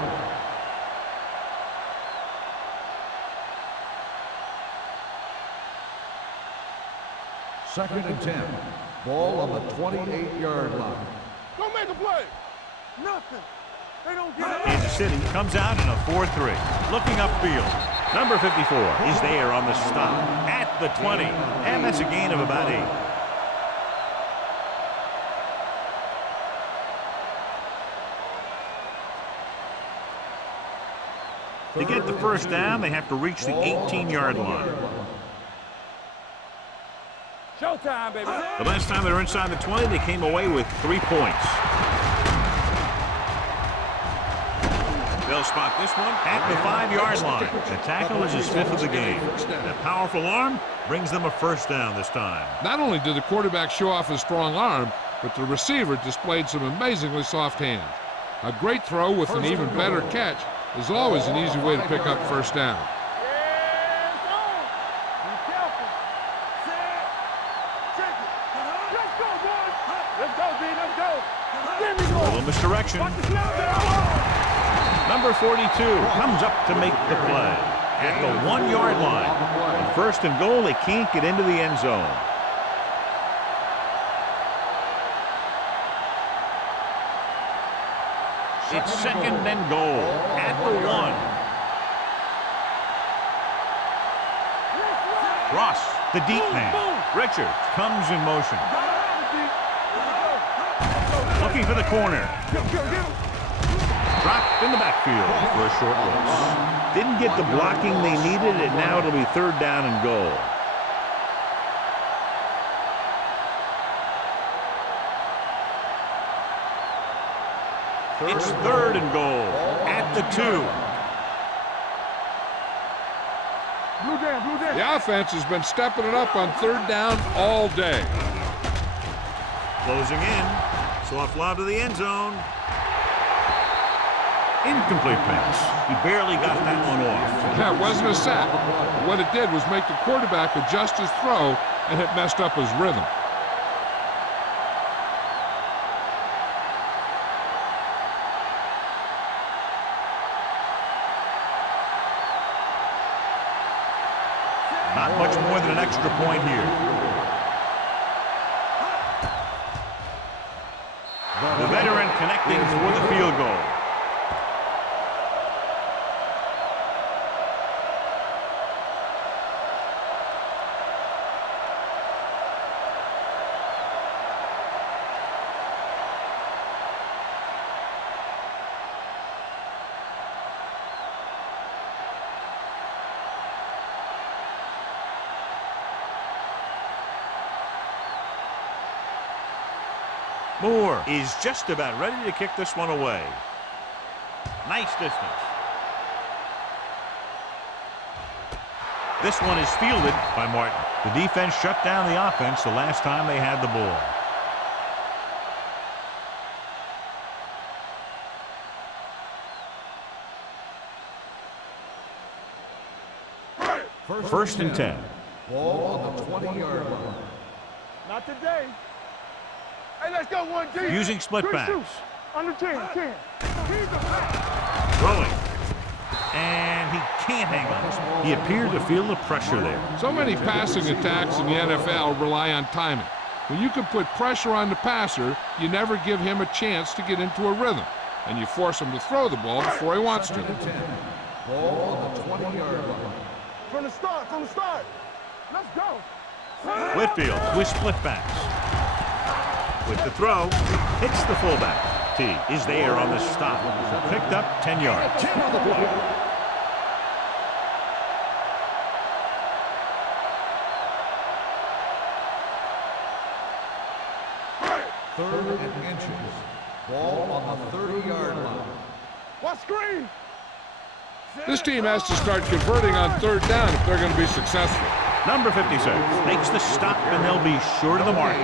Second and 10. Ball on the 28-yard line. Don't make a play. Nothing. They don't get it. Kansas City comes out in a 4-3. Looking upfield. Number 54 is there on the stop at the 20. And that's a gain of about 8. To get the first down, they have to reach the 18-yard line. Showtime, baby. The last time they were inside the 20, they came away with 3 points. They'll spot this one at the 5-yard line. The tackle is his 5th of the game. That powerful arm brings them a first down this time. Not only did the quarterback show off his strong arm, but the receiver displayed some amazingly soft hands. A great throw with an even better catch is always an easy way to pick up first down. Yes, on. Be careful. Set. Check it. Let's go, boys. Let's go, D. Let's go. Give me A more. little misdirection. Watch the snap down. Number 42 comes up to make the play at the 1-yard line. On first and goal, they can't get into the end zone. It's second and goal at the 1. Ross, the deep man. Richards comes in motion. Looking for the corner. Dropped in the backfield for a short loss. Didn't get the blocking they needed, and now it'll be third down and goal. It's third and goal at the 2. The offense has been stepping it up on third down all day. Closing in. Soft lob to the end zone. Incomplete pass. He barely got that one off. Yeah, it wasn't a sack. What it did was make the quarterback adjust his throw, and it messed up his rhythm. Not much more than an extra point here. The veteran connecting for the field goal. Moore is just about ready to kick this one away. Nice distance. This one is fielded by Martin. The defense shut down the offense the last time they had the ball. First and 10. Ball on the 20-yard line. Not today. Hey, let's go 1G. Using split backs. Under 10. Throwing. And he can't hang on. He appeared to feel the pressure there. So many passing attacks in the NFL rely on timing. When you can put pressure on the passer, you never give him a chance to get into a rhythm, and you force him to throw the ball before he wants to. Ball on the 20-yard line. From the start. Let's go. Whitfield with split backs. With the throw, hits the fullback. T is there on the stop. Picked up 10 yards. 10 on the play. Third and inches. Ball on the 30-yard line. What screen? This team has to start converting on third down if they're going to be successful. Number 56 makes the stop, and they'll be short of the marker.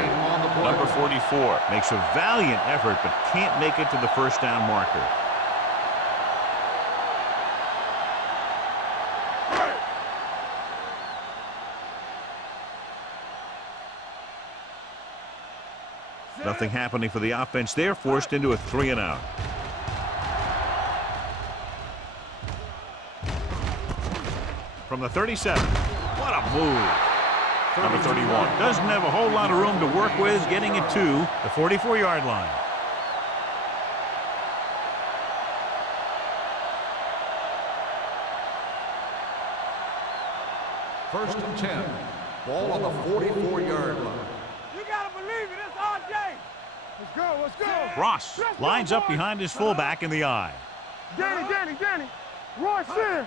Number 44 makes a valiant effort but can't make it to the first down marker. Nothing happening for the offense. They're forced into a 3-and-out. From the 37. What a move. Number 31 doesn't have a whole lot of room to work with, getting it to the 44-yard line. First and 10. Ball on the 44-yard line. You gotta believe it. It's RJ. Let's go. Ross lines up behind his fullback in the eye. Danny. Royce in.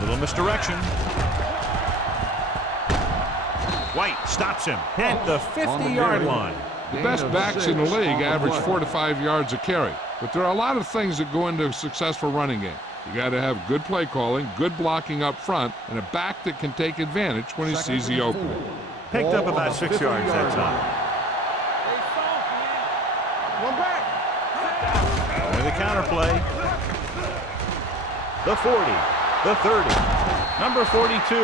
Little misdirection. White stops him at the 50-yard line. The best backs in the league average 4 to 5 yards a carry. But there are a lot of things that go into a successful running game. You got to have good play calling, good blocking up front, and a back that can take advantage when he sees the opening. Picked up about 6 yards that time. One back. With the counterplay. The 40, the 30. Number 42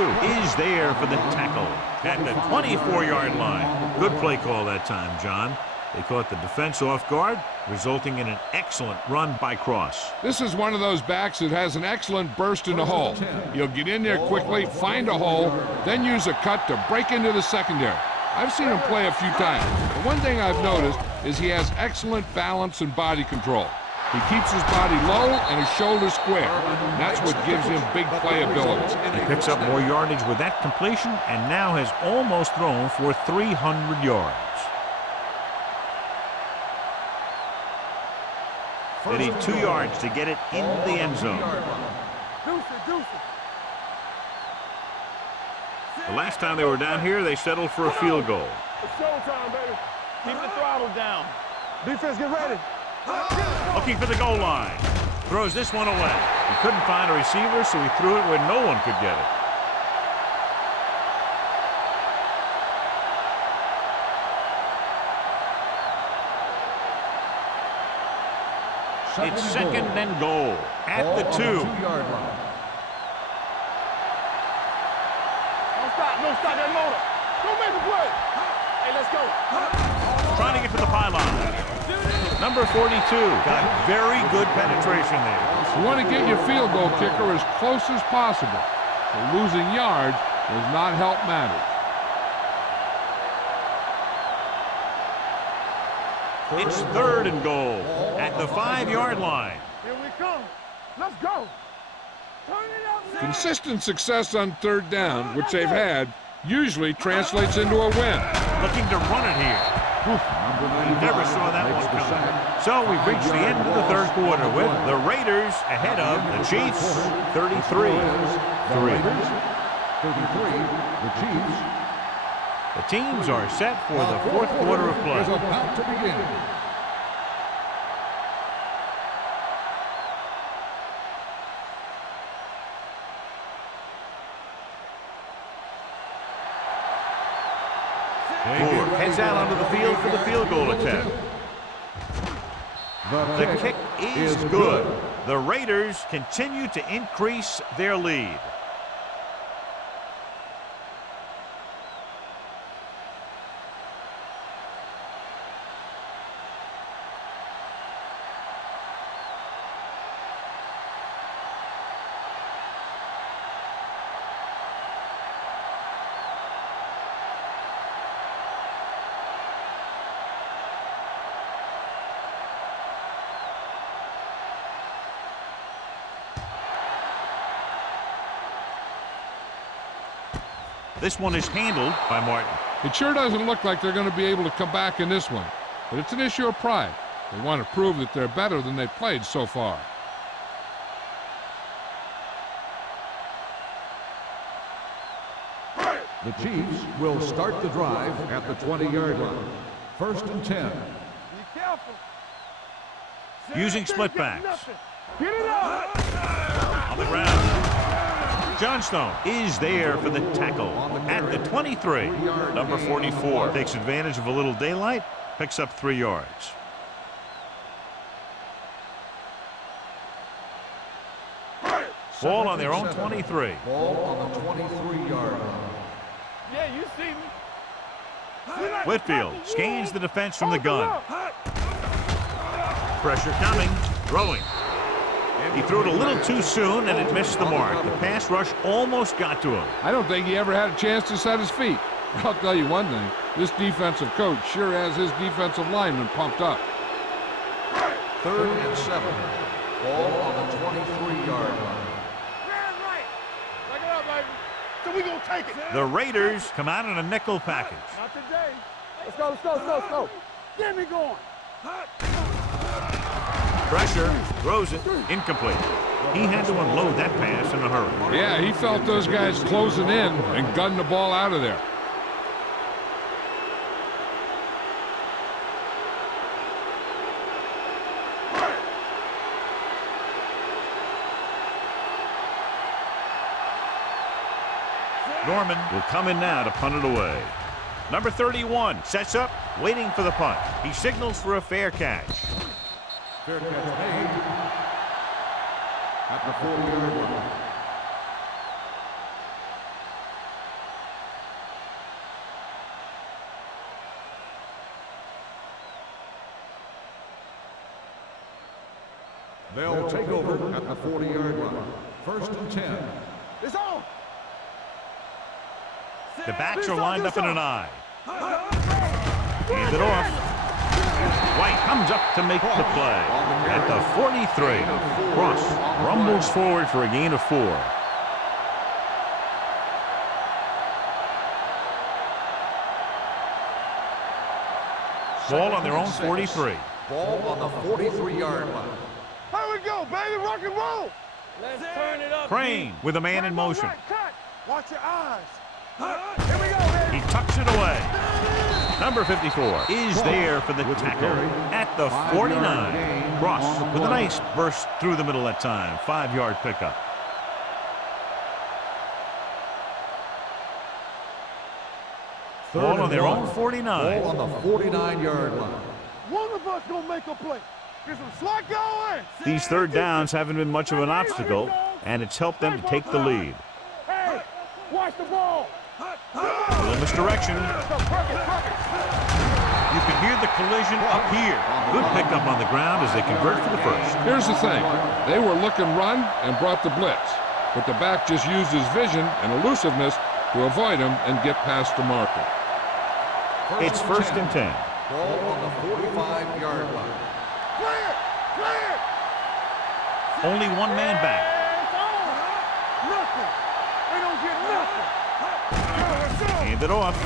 is there for the tackle at the 24-yard line. Good play call that time, John. They caught the defense off guard, resulting in an excellent run by Cross. This is one of those backs that has an excellent burst in the hole. He'll get in there quickly, find a hole, then use a cut to break into the secondary. I've seen him play a few times. The one thing I've noticed is he has excellent balance and body control. He keeps his body low and his shoulders square. That's what gives him big playability. He picks up more yardage with that completion and now has almost thrown for 300 yards. They need 2 yards to get it in the end zone. The last time they were down here, they settled for a field goal. It's showtime, baby. Keep the throttle down. Defense, get ready. Looking for the goal line. Throws this one away. He couldn't find a receiver, so he threw it where no one could get it. It's second and goal at the 2. Yard line. Don't stop that motor. Don't make a play. Hey, let's go. Trying to get to the pylon. Number 42 got very good penetration there. You want to get your field goal kicker as close as possible. So losing yards does not help matters. It's third and goal at the 5-yard line. Here we come. Let's go. Turn it up now. Consistent success on third down, which they've had, usually translates into a win. Looking to run it here. Never saw that one coming. So we've reached the end of the third quarter with the Raiders ahead of the Chiefs, 33-3. 33, the Chiefs. The teams are set for the fourth quarter of play. Is about to begin. Moore heads out onto the field for the field goal attempt. The kick is good. The Raiders continue to increase their lead. This one is handled by Martin. It sure doesn't look like they're going to be able to come back in this one, but it's an issue of pride. They want to prove that they're better than they've played so far. The Chiefs will start the drive at the 20-yard line. First and 10. Be careful. Using split backs. Get it up. On the ground. Johnstone is there for the tackle at the 23. Number 44 takes advantage of a little daylight, picks up 3 yards. Ball on their own 23. Ball on the 23-yard line. Yeah, you see me. Whitfield scans the defense from the gun. Pressure coming, throwing. He threw it a little too soon and it missed the mark. The pass rush almost got to him. I don't think he ever had a chance to set his feet. I'll tell you one thing, this defensive coach sure has his defensive linemen pumped up. Third and 7. Ball on the 23-yard line. Right. Take it up, baby. So we gonna take it. The Raiders come out in a nickel package. Not today. Let's go, let's go, let's go, let's go. Get me going. Pressure, throws it, incomplete. He had to unload that pass in a hurry. Yeah, he felt those guys closing in and gunned the ball out of there. Norman will come in now to punt it away. Number 31 sets up, waiting for the punt. He signals for a fair catch. Fair catch made at the 40-yard line. They'll take over at the 40-yard line. First and 10. It's on. The backs are lined up in an eye. Hand it off. White comes up to make the play. At the 43, Cross rumbles forward for a gain of 4. Ball on their own 43. Ball on the 43-yard line. Here we go, baby. Rock and roll. Let's turn it up. Crane with a man in motion. Right, cut. Watch your eyes. Here we go, baby. He tucks it away. Number 54 is there for the tackle at the 49. Cross with a nice burst through the middle that time. 5-yard pickup. Ball on their own 49. Ball on the 49-yard line. One of us gonna make a play. Get some slack going. These third downs haven't been much of an obstacle, and it's helped them to take the lead. Hey, watch the ball. A little misdirection. You can hear the collision up here. Good pickup on the ground as they convert for the first. Here's the thing. They were looking run and brought the blitz, but the back just used his vision and elusiveness to avoid him and get past the marker. It's first and 10. Ball on the 45-yard line. Clear, clear. Only one man back. Nothing. They don't get nothing. Hand it off.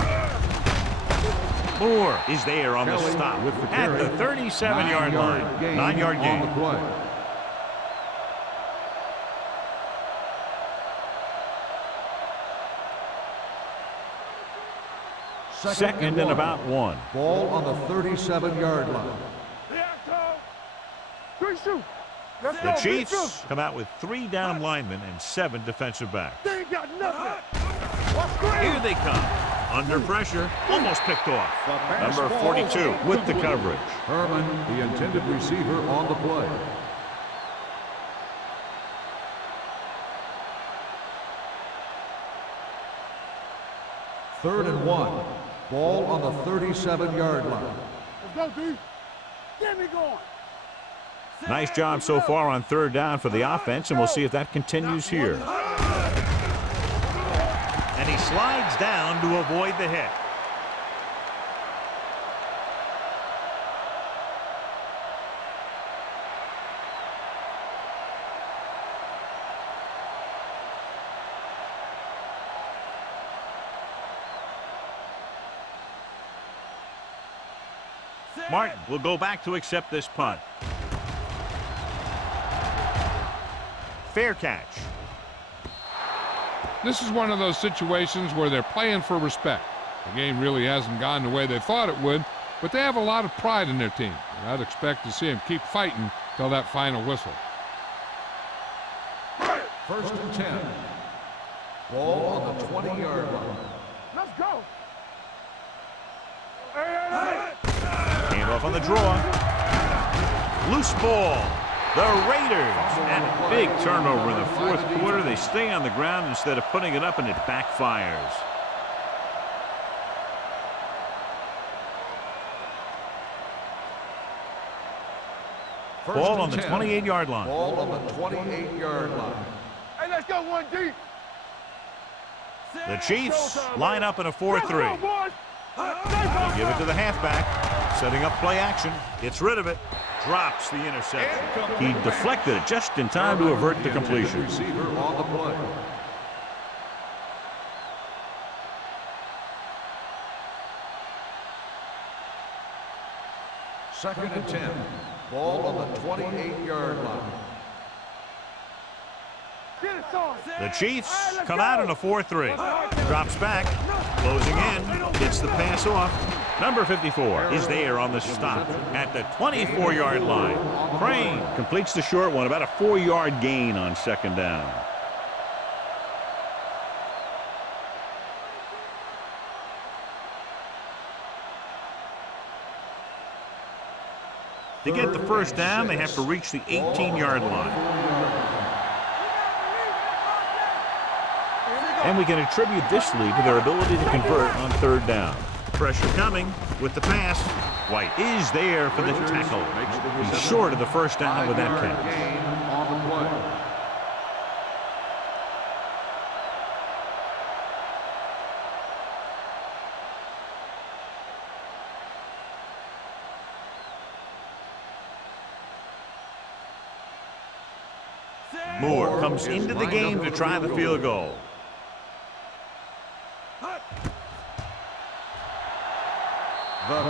Moore is there on the stop at the 37-yard line. 9-yard gain. On the play. Second and about 1. Ball on the 37-yard line. Let's The go, Chiefs come out with 3 down linemen and 7 defensive backs. They ain't got nothing. What's great? Here they come. Under pressure, almost picked off. Number 42 with the coverage. Herman, the intended receiver, on the play. Third and 1. Ball on the 37-yard line. Let's go, D. Get me going. Nice job so far on third down for the offense, and we'll see if that continues here. And he slides down to avoid the hit. Martin will go back to accept this punt. Fair catch. This is one of those situations where they're playing for respect. The game really hasn't gone the way they thought it would, but they have a lot of pride in their team. And I'd expect to see them keep fighting till that final whistle. First and 10. Ball on the 20-yard line. Let's go. Hand off on the draw. Loose ball. The Raiders, and a big turnover in the fourth quarter. They stay on the ground instead of putting it up, and it backfires. Ball on the 28-yard line. Ball on the 28-yard line. Hey, let's go, 1D. The Chiefs line up in a 4-3. They give it to the halfback, setting up play action. Gets rid of it. Drops the interception. He deflected it just in time to avert the completion. Receiver on the play. Second and 10. Ball on the 28-yard line. The Chiefs come out in a 4-3. Drops back. Closing in. Gets the pass off. Number 54 is there on the stop at the 24-yard line. Crane completes the short one, about a 4-yard gain on second down. To get the first down, they have to reach the 18-yard line. And we can attribute this lead to their ability to convert on third down. Pressure coming with the pass. White is there for the tackle. He's short of the first down with that catch. On the play. Moore comes into the game to try the field goal.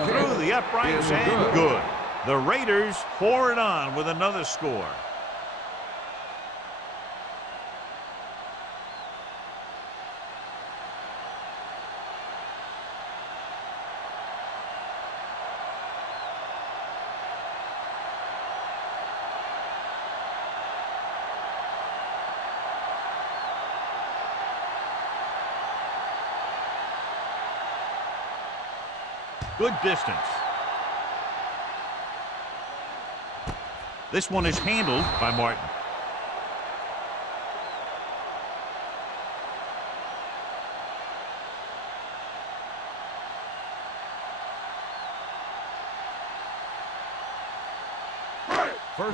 Through the uprights and good. The Raiders pour it on with another score. Good distance. This one is handled by Martin.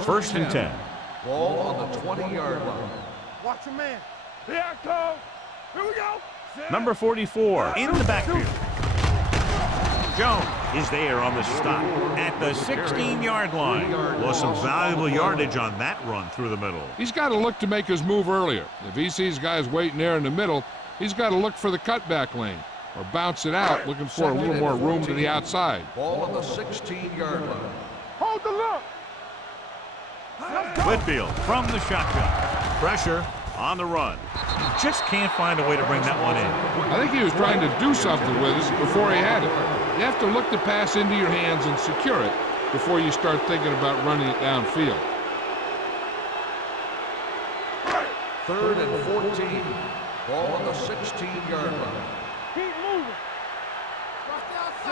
First and 10. Ball on the 20-yard line. Watch your man. Here I come. Here we go. Number 44 in the backfield. Jones is there on the stop at the 16-yard line. Lost some valuable yardage on that run through the middle. He's got to look to make his move earlier. If he sees guys waiting there in the middle, he's got to look for the cutback lane or bounce it out, looking for a little more room to the outside. Ball on the 16-yard line. Hold the look. Whitfield from the shotgun. Pressure on the run. Just can't find a way to bring that one in. I think he was trying to do something with it before he had it. You have to look the pass into your hands and secure it before you start thinking about running it downfield. 3rd and 14. Ball on the 16-yard line. Keep moving.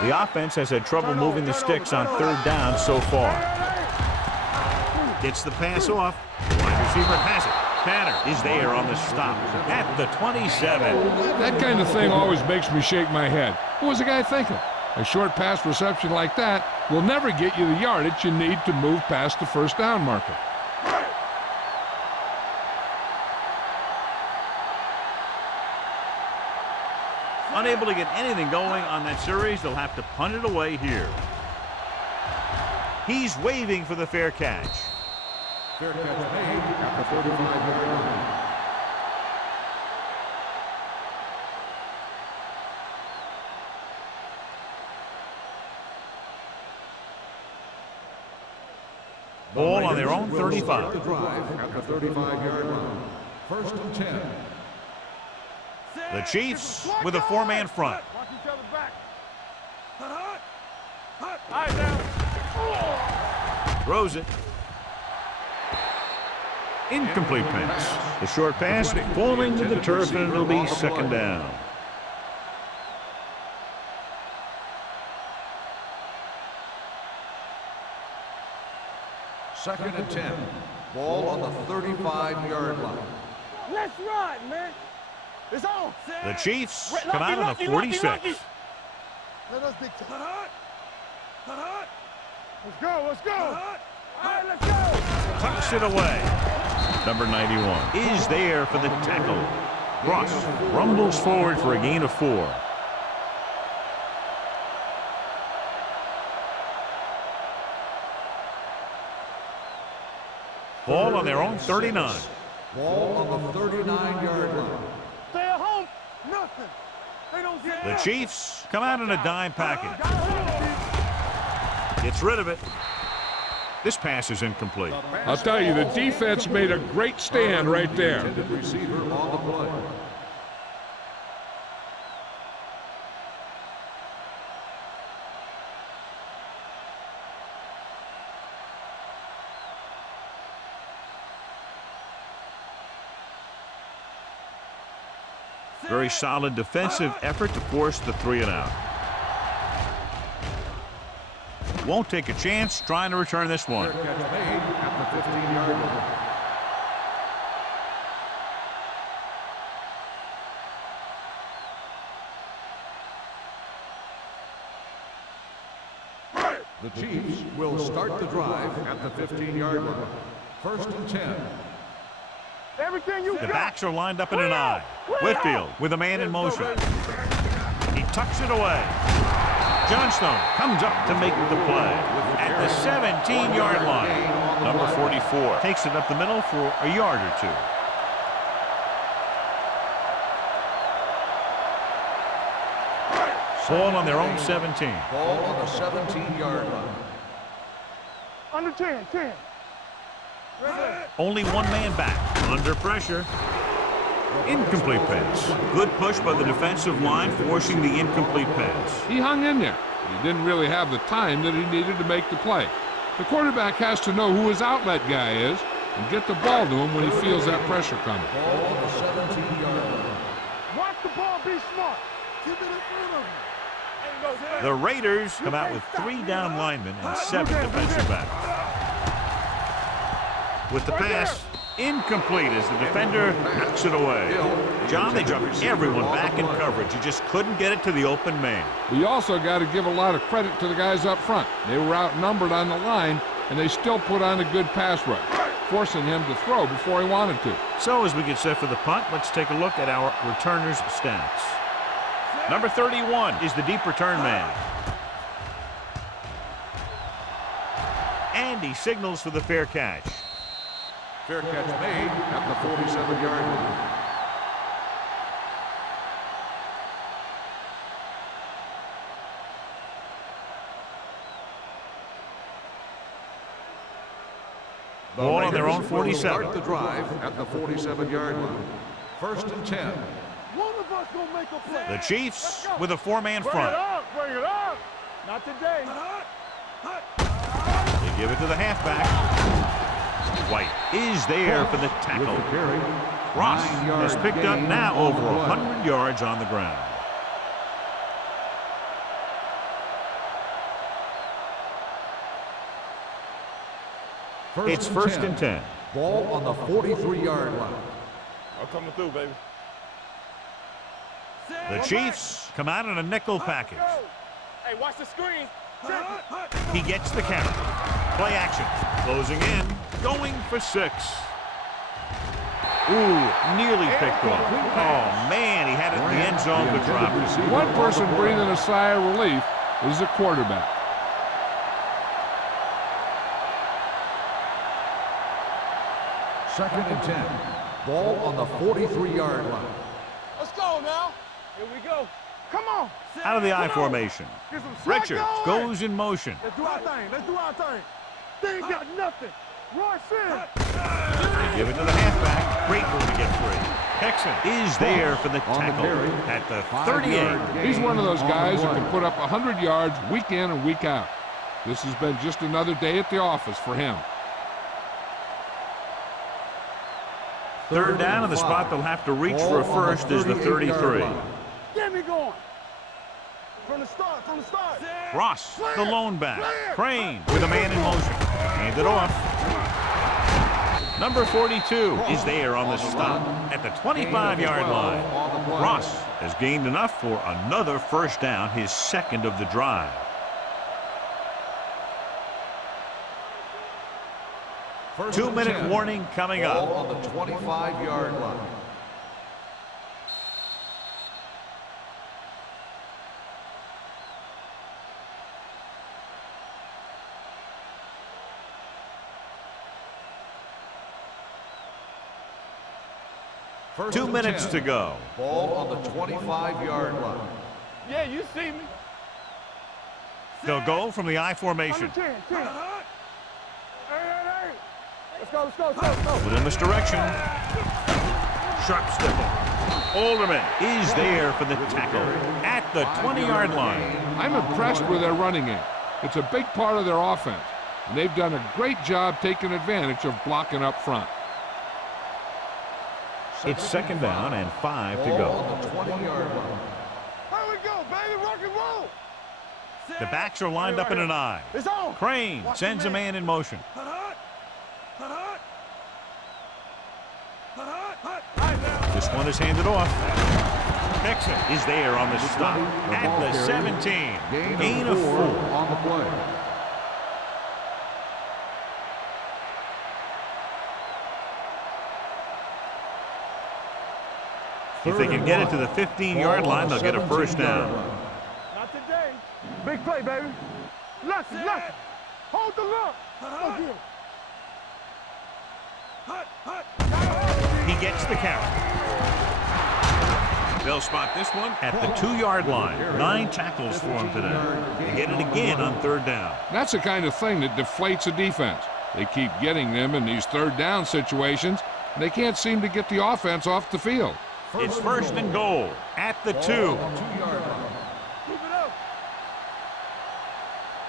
The offense has had trouble moving the sticks on 3rd down so far. Gets the pass off. Wide receiver has it. Tanner is there on the stop at the 27. That kind of thing always makes me shake my head. What was the guy thinking? A short pass reception like that will never get you the yardage you need to move past the 1st down marker. Unable to get anything going on that series, they'll have to punt it away here. He's waving for the fair catch. Fair catch made at the 35-yard line. Ball on their own 35. The drive at the 35-yard line. 1st and 10. The Chiefs with a 4-man front. Watch each other back. All right, now. Throws it. Incomplete pass. The short pass falling to the turf, and it'll be 2nd down. Second and 10. Ball on the 35-yard line. Let's ride, man. It's on. The Chiefs come out on the 46. Let us big time. Let's go. Let's go. All right, let's go. Tucks it away. Number 91 is there for the tackle. Ross rumbles forward for a gain of 4. Ball on their own 39. Ball on the 39-yard line. Stay at home. Nothing. They don't get The Chiefs come out in a dime package. Gets rid of it. This pass is incomplete. I'll tell you, the defense made a great stand right there. Intended receiver on the play. Very solid defensive effort to force the 3-and-out. Won't take a chance trying to return this one. Fair catch made at the 15-yard line. The Chiefs will start the drive at the 15-yard line. 1st and 10. everything you The got. backs are lined up in an I. Whitfield with a man in motion. He tucks it away. Johnstone comes up to make the play at the 17-yard line. Number 44 takes it up the middle for a yard or two. Ball on their own 17. Ball on the 17-yard line. Under 10, 10. Only one man back. Under pressure. Incomplete pass. Good push by the defensive line, forcing the incomplete pass. He hung in there. He didn't really have the time that he needed to make the play. The quarterback has to know who his outlet guy is and get the ball to him when he feels that pressure coming. Ball on the 17-yard line. Watch the ball, be smart. Keep it in front of him. The Raiders come out with 3 down linemen and 7 defensive backs. With the pass, incomplete as the defender knocks it away. John, they dropped everyone back in coverage. You just couldn't get it to the open man. We also got to give a lot of credit to the guys up front. They were outnumbered on the line, and they still put on a good pass rush, forcing him to throw before he wanted to. So as we get set for the punt, let's take a look at our returners' stats. Number 31 is the deep return man. And he signals for the fair catch. Fair catch made at the 47-yard line. Ball on their own 47. Start the drive at the 47-yard line. 1st and 10. One of us gonna make a play. The Chiefs with a 4-man Bring front. it up, bring it up. Not today. They give it to the halfback. White is there for the tackle. Ross has picked up now over 100 yards on the ground. It's 1st and 10. Ball on the 43-yard line. I'm coming through, baby. The Chiefs come out in a nickel package. Hey, watch the screen. He gets the count. Play action. Closing in. Going for 6. Ooh, nearly picked off. Oh, man, he had it in the end zone but dropped it. One person breathing a sigh of relief is the quarterback. Second and 10. Ball on the 43-yard line. Let's go now. Here we go. Come on. Out of the I formation. Get some slack Richards going. goes in motion. Let's do our thing. Let's do our thing. They ain't got nothing. Royce in. They give it to the halfback. Great move to get free. Texan is there for the tackle at the 38. He's one of those guys who can put up 100 yards week in and week out. This has been just another day at the office for him. 3rd down, and the spot they'll have to reach for a first is the 33. Get me going. From the start, from the start. Ross, the lone back. Crane with a man in motion. Hand it off. Number 42 is there on the stop at the 25-yard line. Ross has gained enough for another 1st down, his 2nd of the drive. Two-minute warning coming up. Ball on the 25-yard line. First 2 and minutes 10. to go. Ball on the 25-yard line. Yeah, you see me. They'll go from the I formation. Under 10, 10. Hey. Let's go, let's go, let's go, let's go. Within this direction. Sharp step. Alderman is there for the tackle at the 20-yard line. I'm impressed with their running game. It's a big part of their offense, and they've done a great job taking advantage of blocking up front. It's 2nd down and 5 to Ball go. on the 20-yard line. Here we go, baby, rock and roll. The backs are lined up in an I. It's on. Crane sends a man in motion. This one is handed off. Texan is there on the stop at the 17. Gain of 4. On the play. If they can get it to the 15-yard line, they'll get a 1st down. Not today. Big play, baby. Lefty. Hold the look. Go get him. He gets the count. They'll spot this one at the 2-yard line. 9 tackles for him today. They get it again on 3rd down. That's the kind of thing that deflates a defense. They keep getting them in these 3rd down situations, and they can't seem to get the offense off the field. It's 1st and goal at the 2. Keep it up.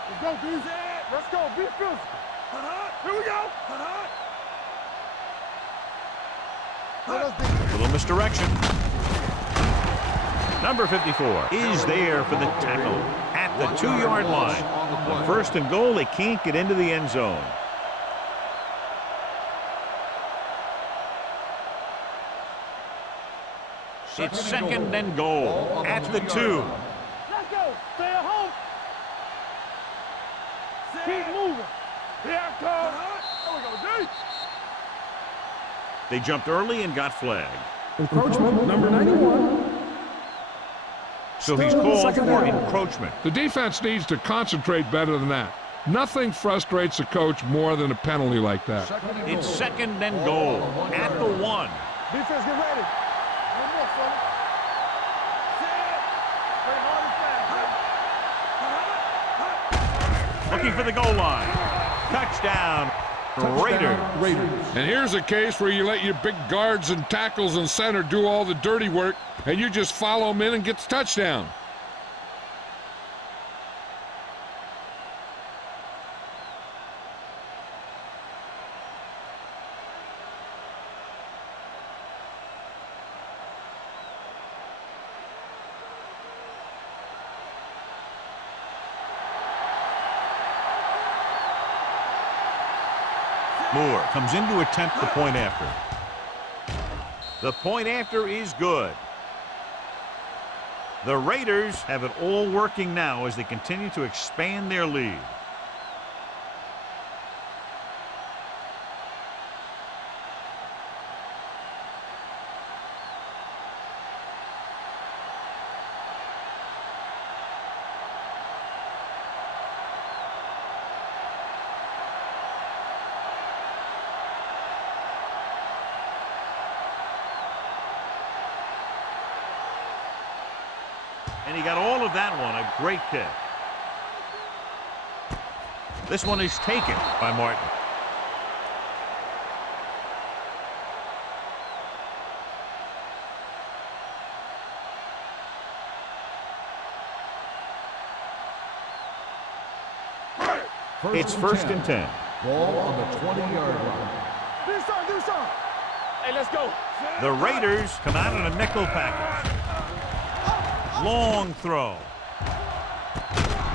Let's go, dude. Let's go. Be physical. Here we go. Little misdirection. Number 54 is there for the tackle at the 2-yard line. On 1st and goal, they can't get into the end zone. It's 2nd and goal at the 2. Let's go. Stay at home. Keep moving. Here I come. There we go, dude. They jumped early and got flagged. Encroachment, number 91. So he's Still called second for down. encroachment. The defense needs to concentrate better than that. Nothing frustrates a coach more than a penalty like that. It's 2nd and goal at the 1. Defense, get ready. One more, son. Set. Play hard and fast, Looking for the goal line. Touchdown, Raiders. And here's a case where you let your big guards and tackles and center do all the dirty work, and you just follow them in and get the touchdown. Moore comes in to attempt the point after. The point after is good. The Raiders have it all working now as they continue to expand their lead. And he got all of that one, a great kick. This one is taken by Martin. It's 1st and 10. Ball on the 20-yard line. Do something. Hey, let's go. The Raiders come out in a nickel package. Long throw.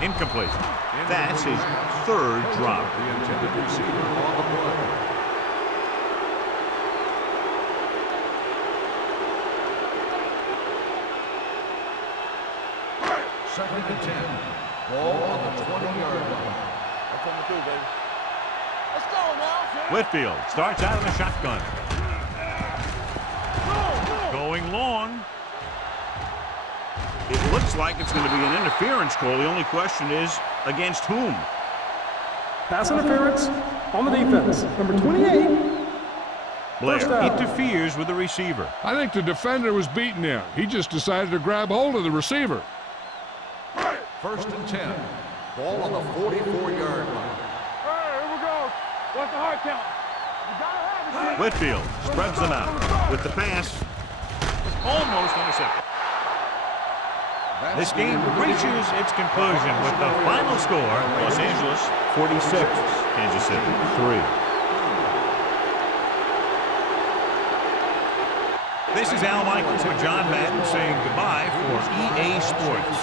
Incomplete. That's his 3rd drop. The intended receiver on the play. Second and 10. Ball on the 20-yard line. I'm coming through, baby. Let's go now. Whitfield starts out in a shotgun. Going long. It looks like it's going to be an interference call. The only question is, against whom? Pass interference on the defense. Number 28. Blair First down. interferes with the receiver. I think the defender was beaten there. He just decided to grab hold of the receiver. 1st and 10. Ball on the 44-yard line. Hey, here we go. What's the hard count? You gotta have it, kid. Whitfield spreads them out with the pass. Almost intercepted. This game reaches its conclusion with the final score: Los Angeles 46, Kansas City 3. This is Al Michaels with John Madden saying goodbye for EA Sports.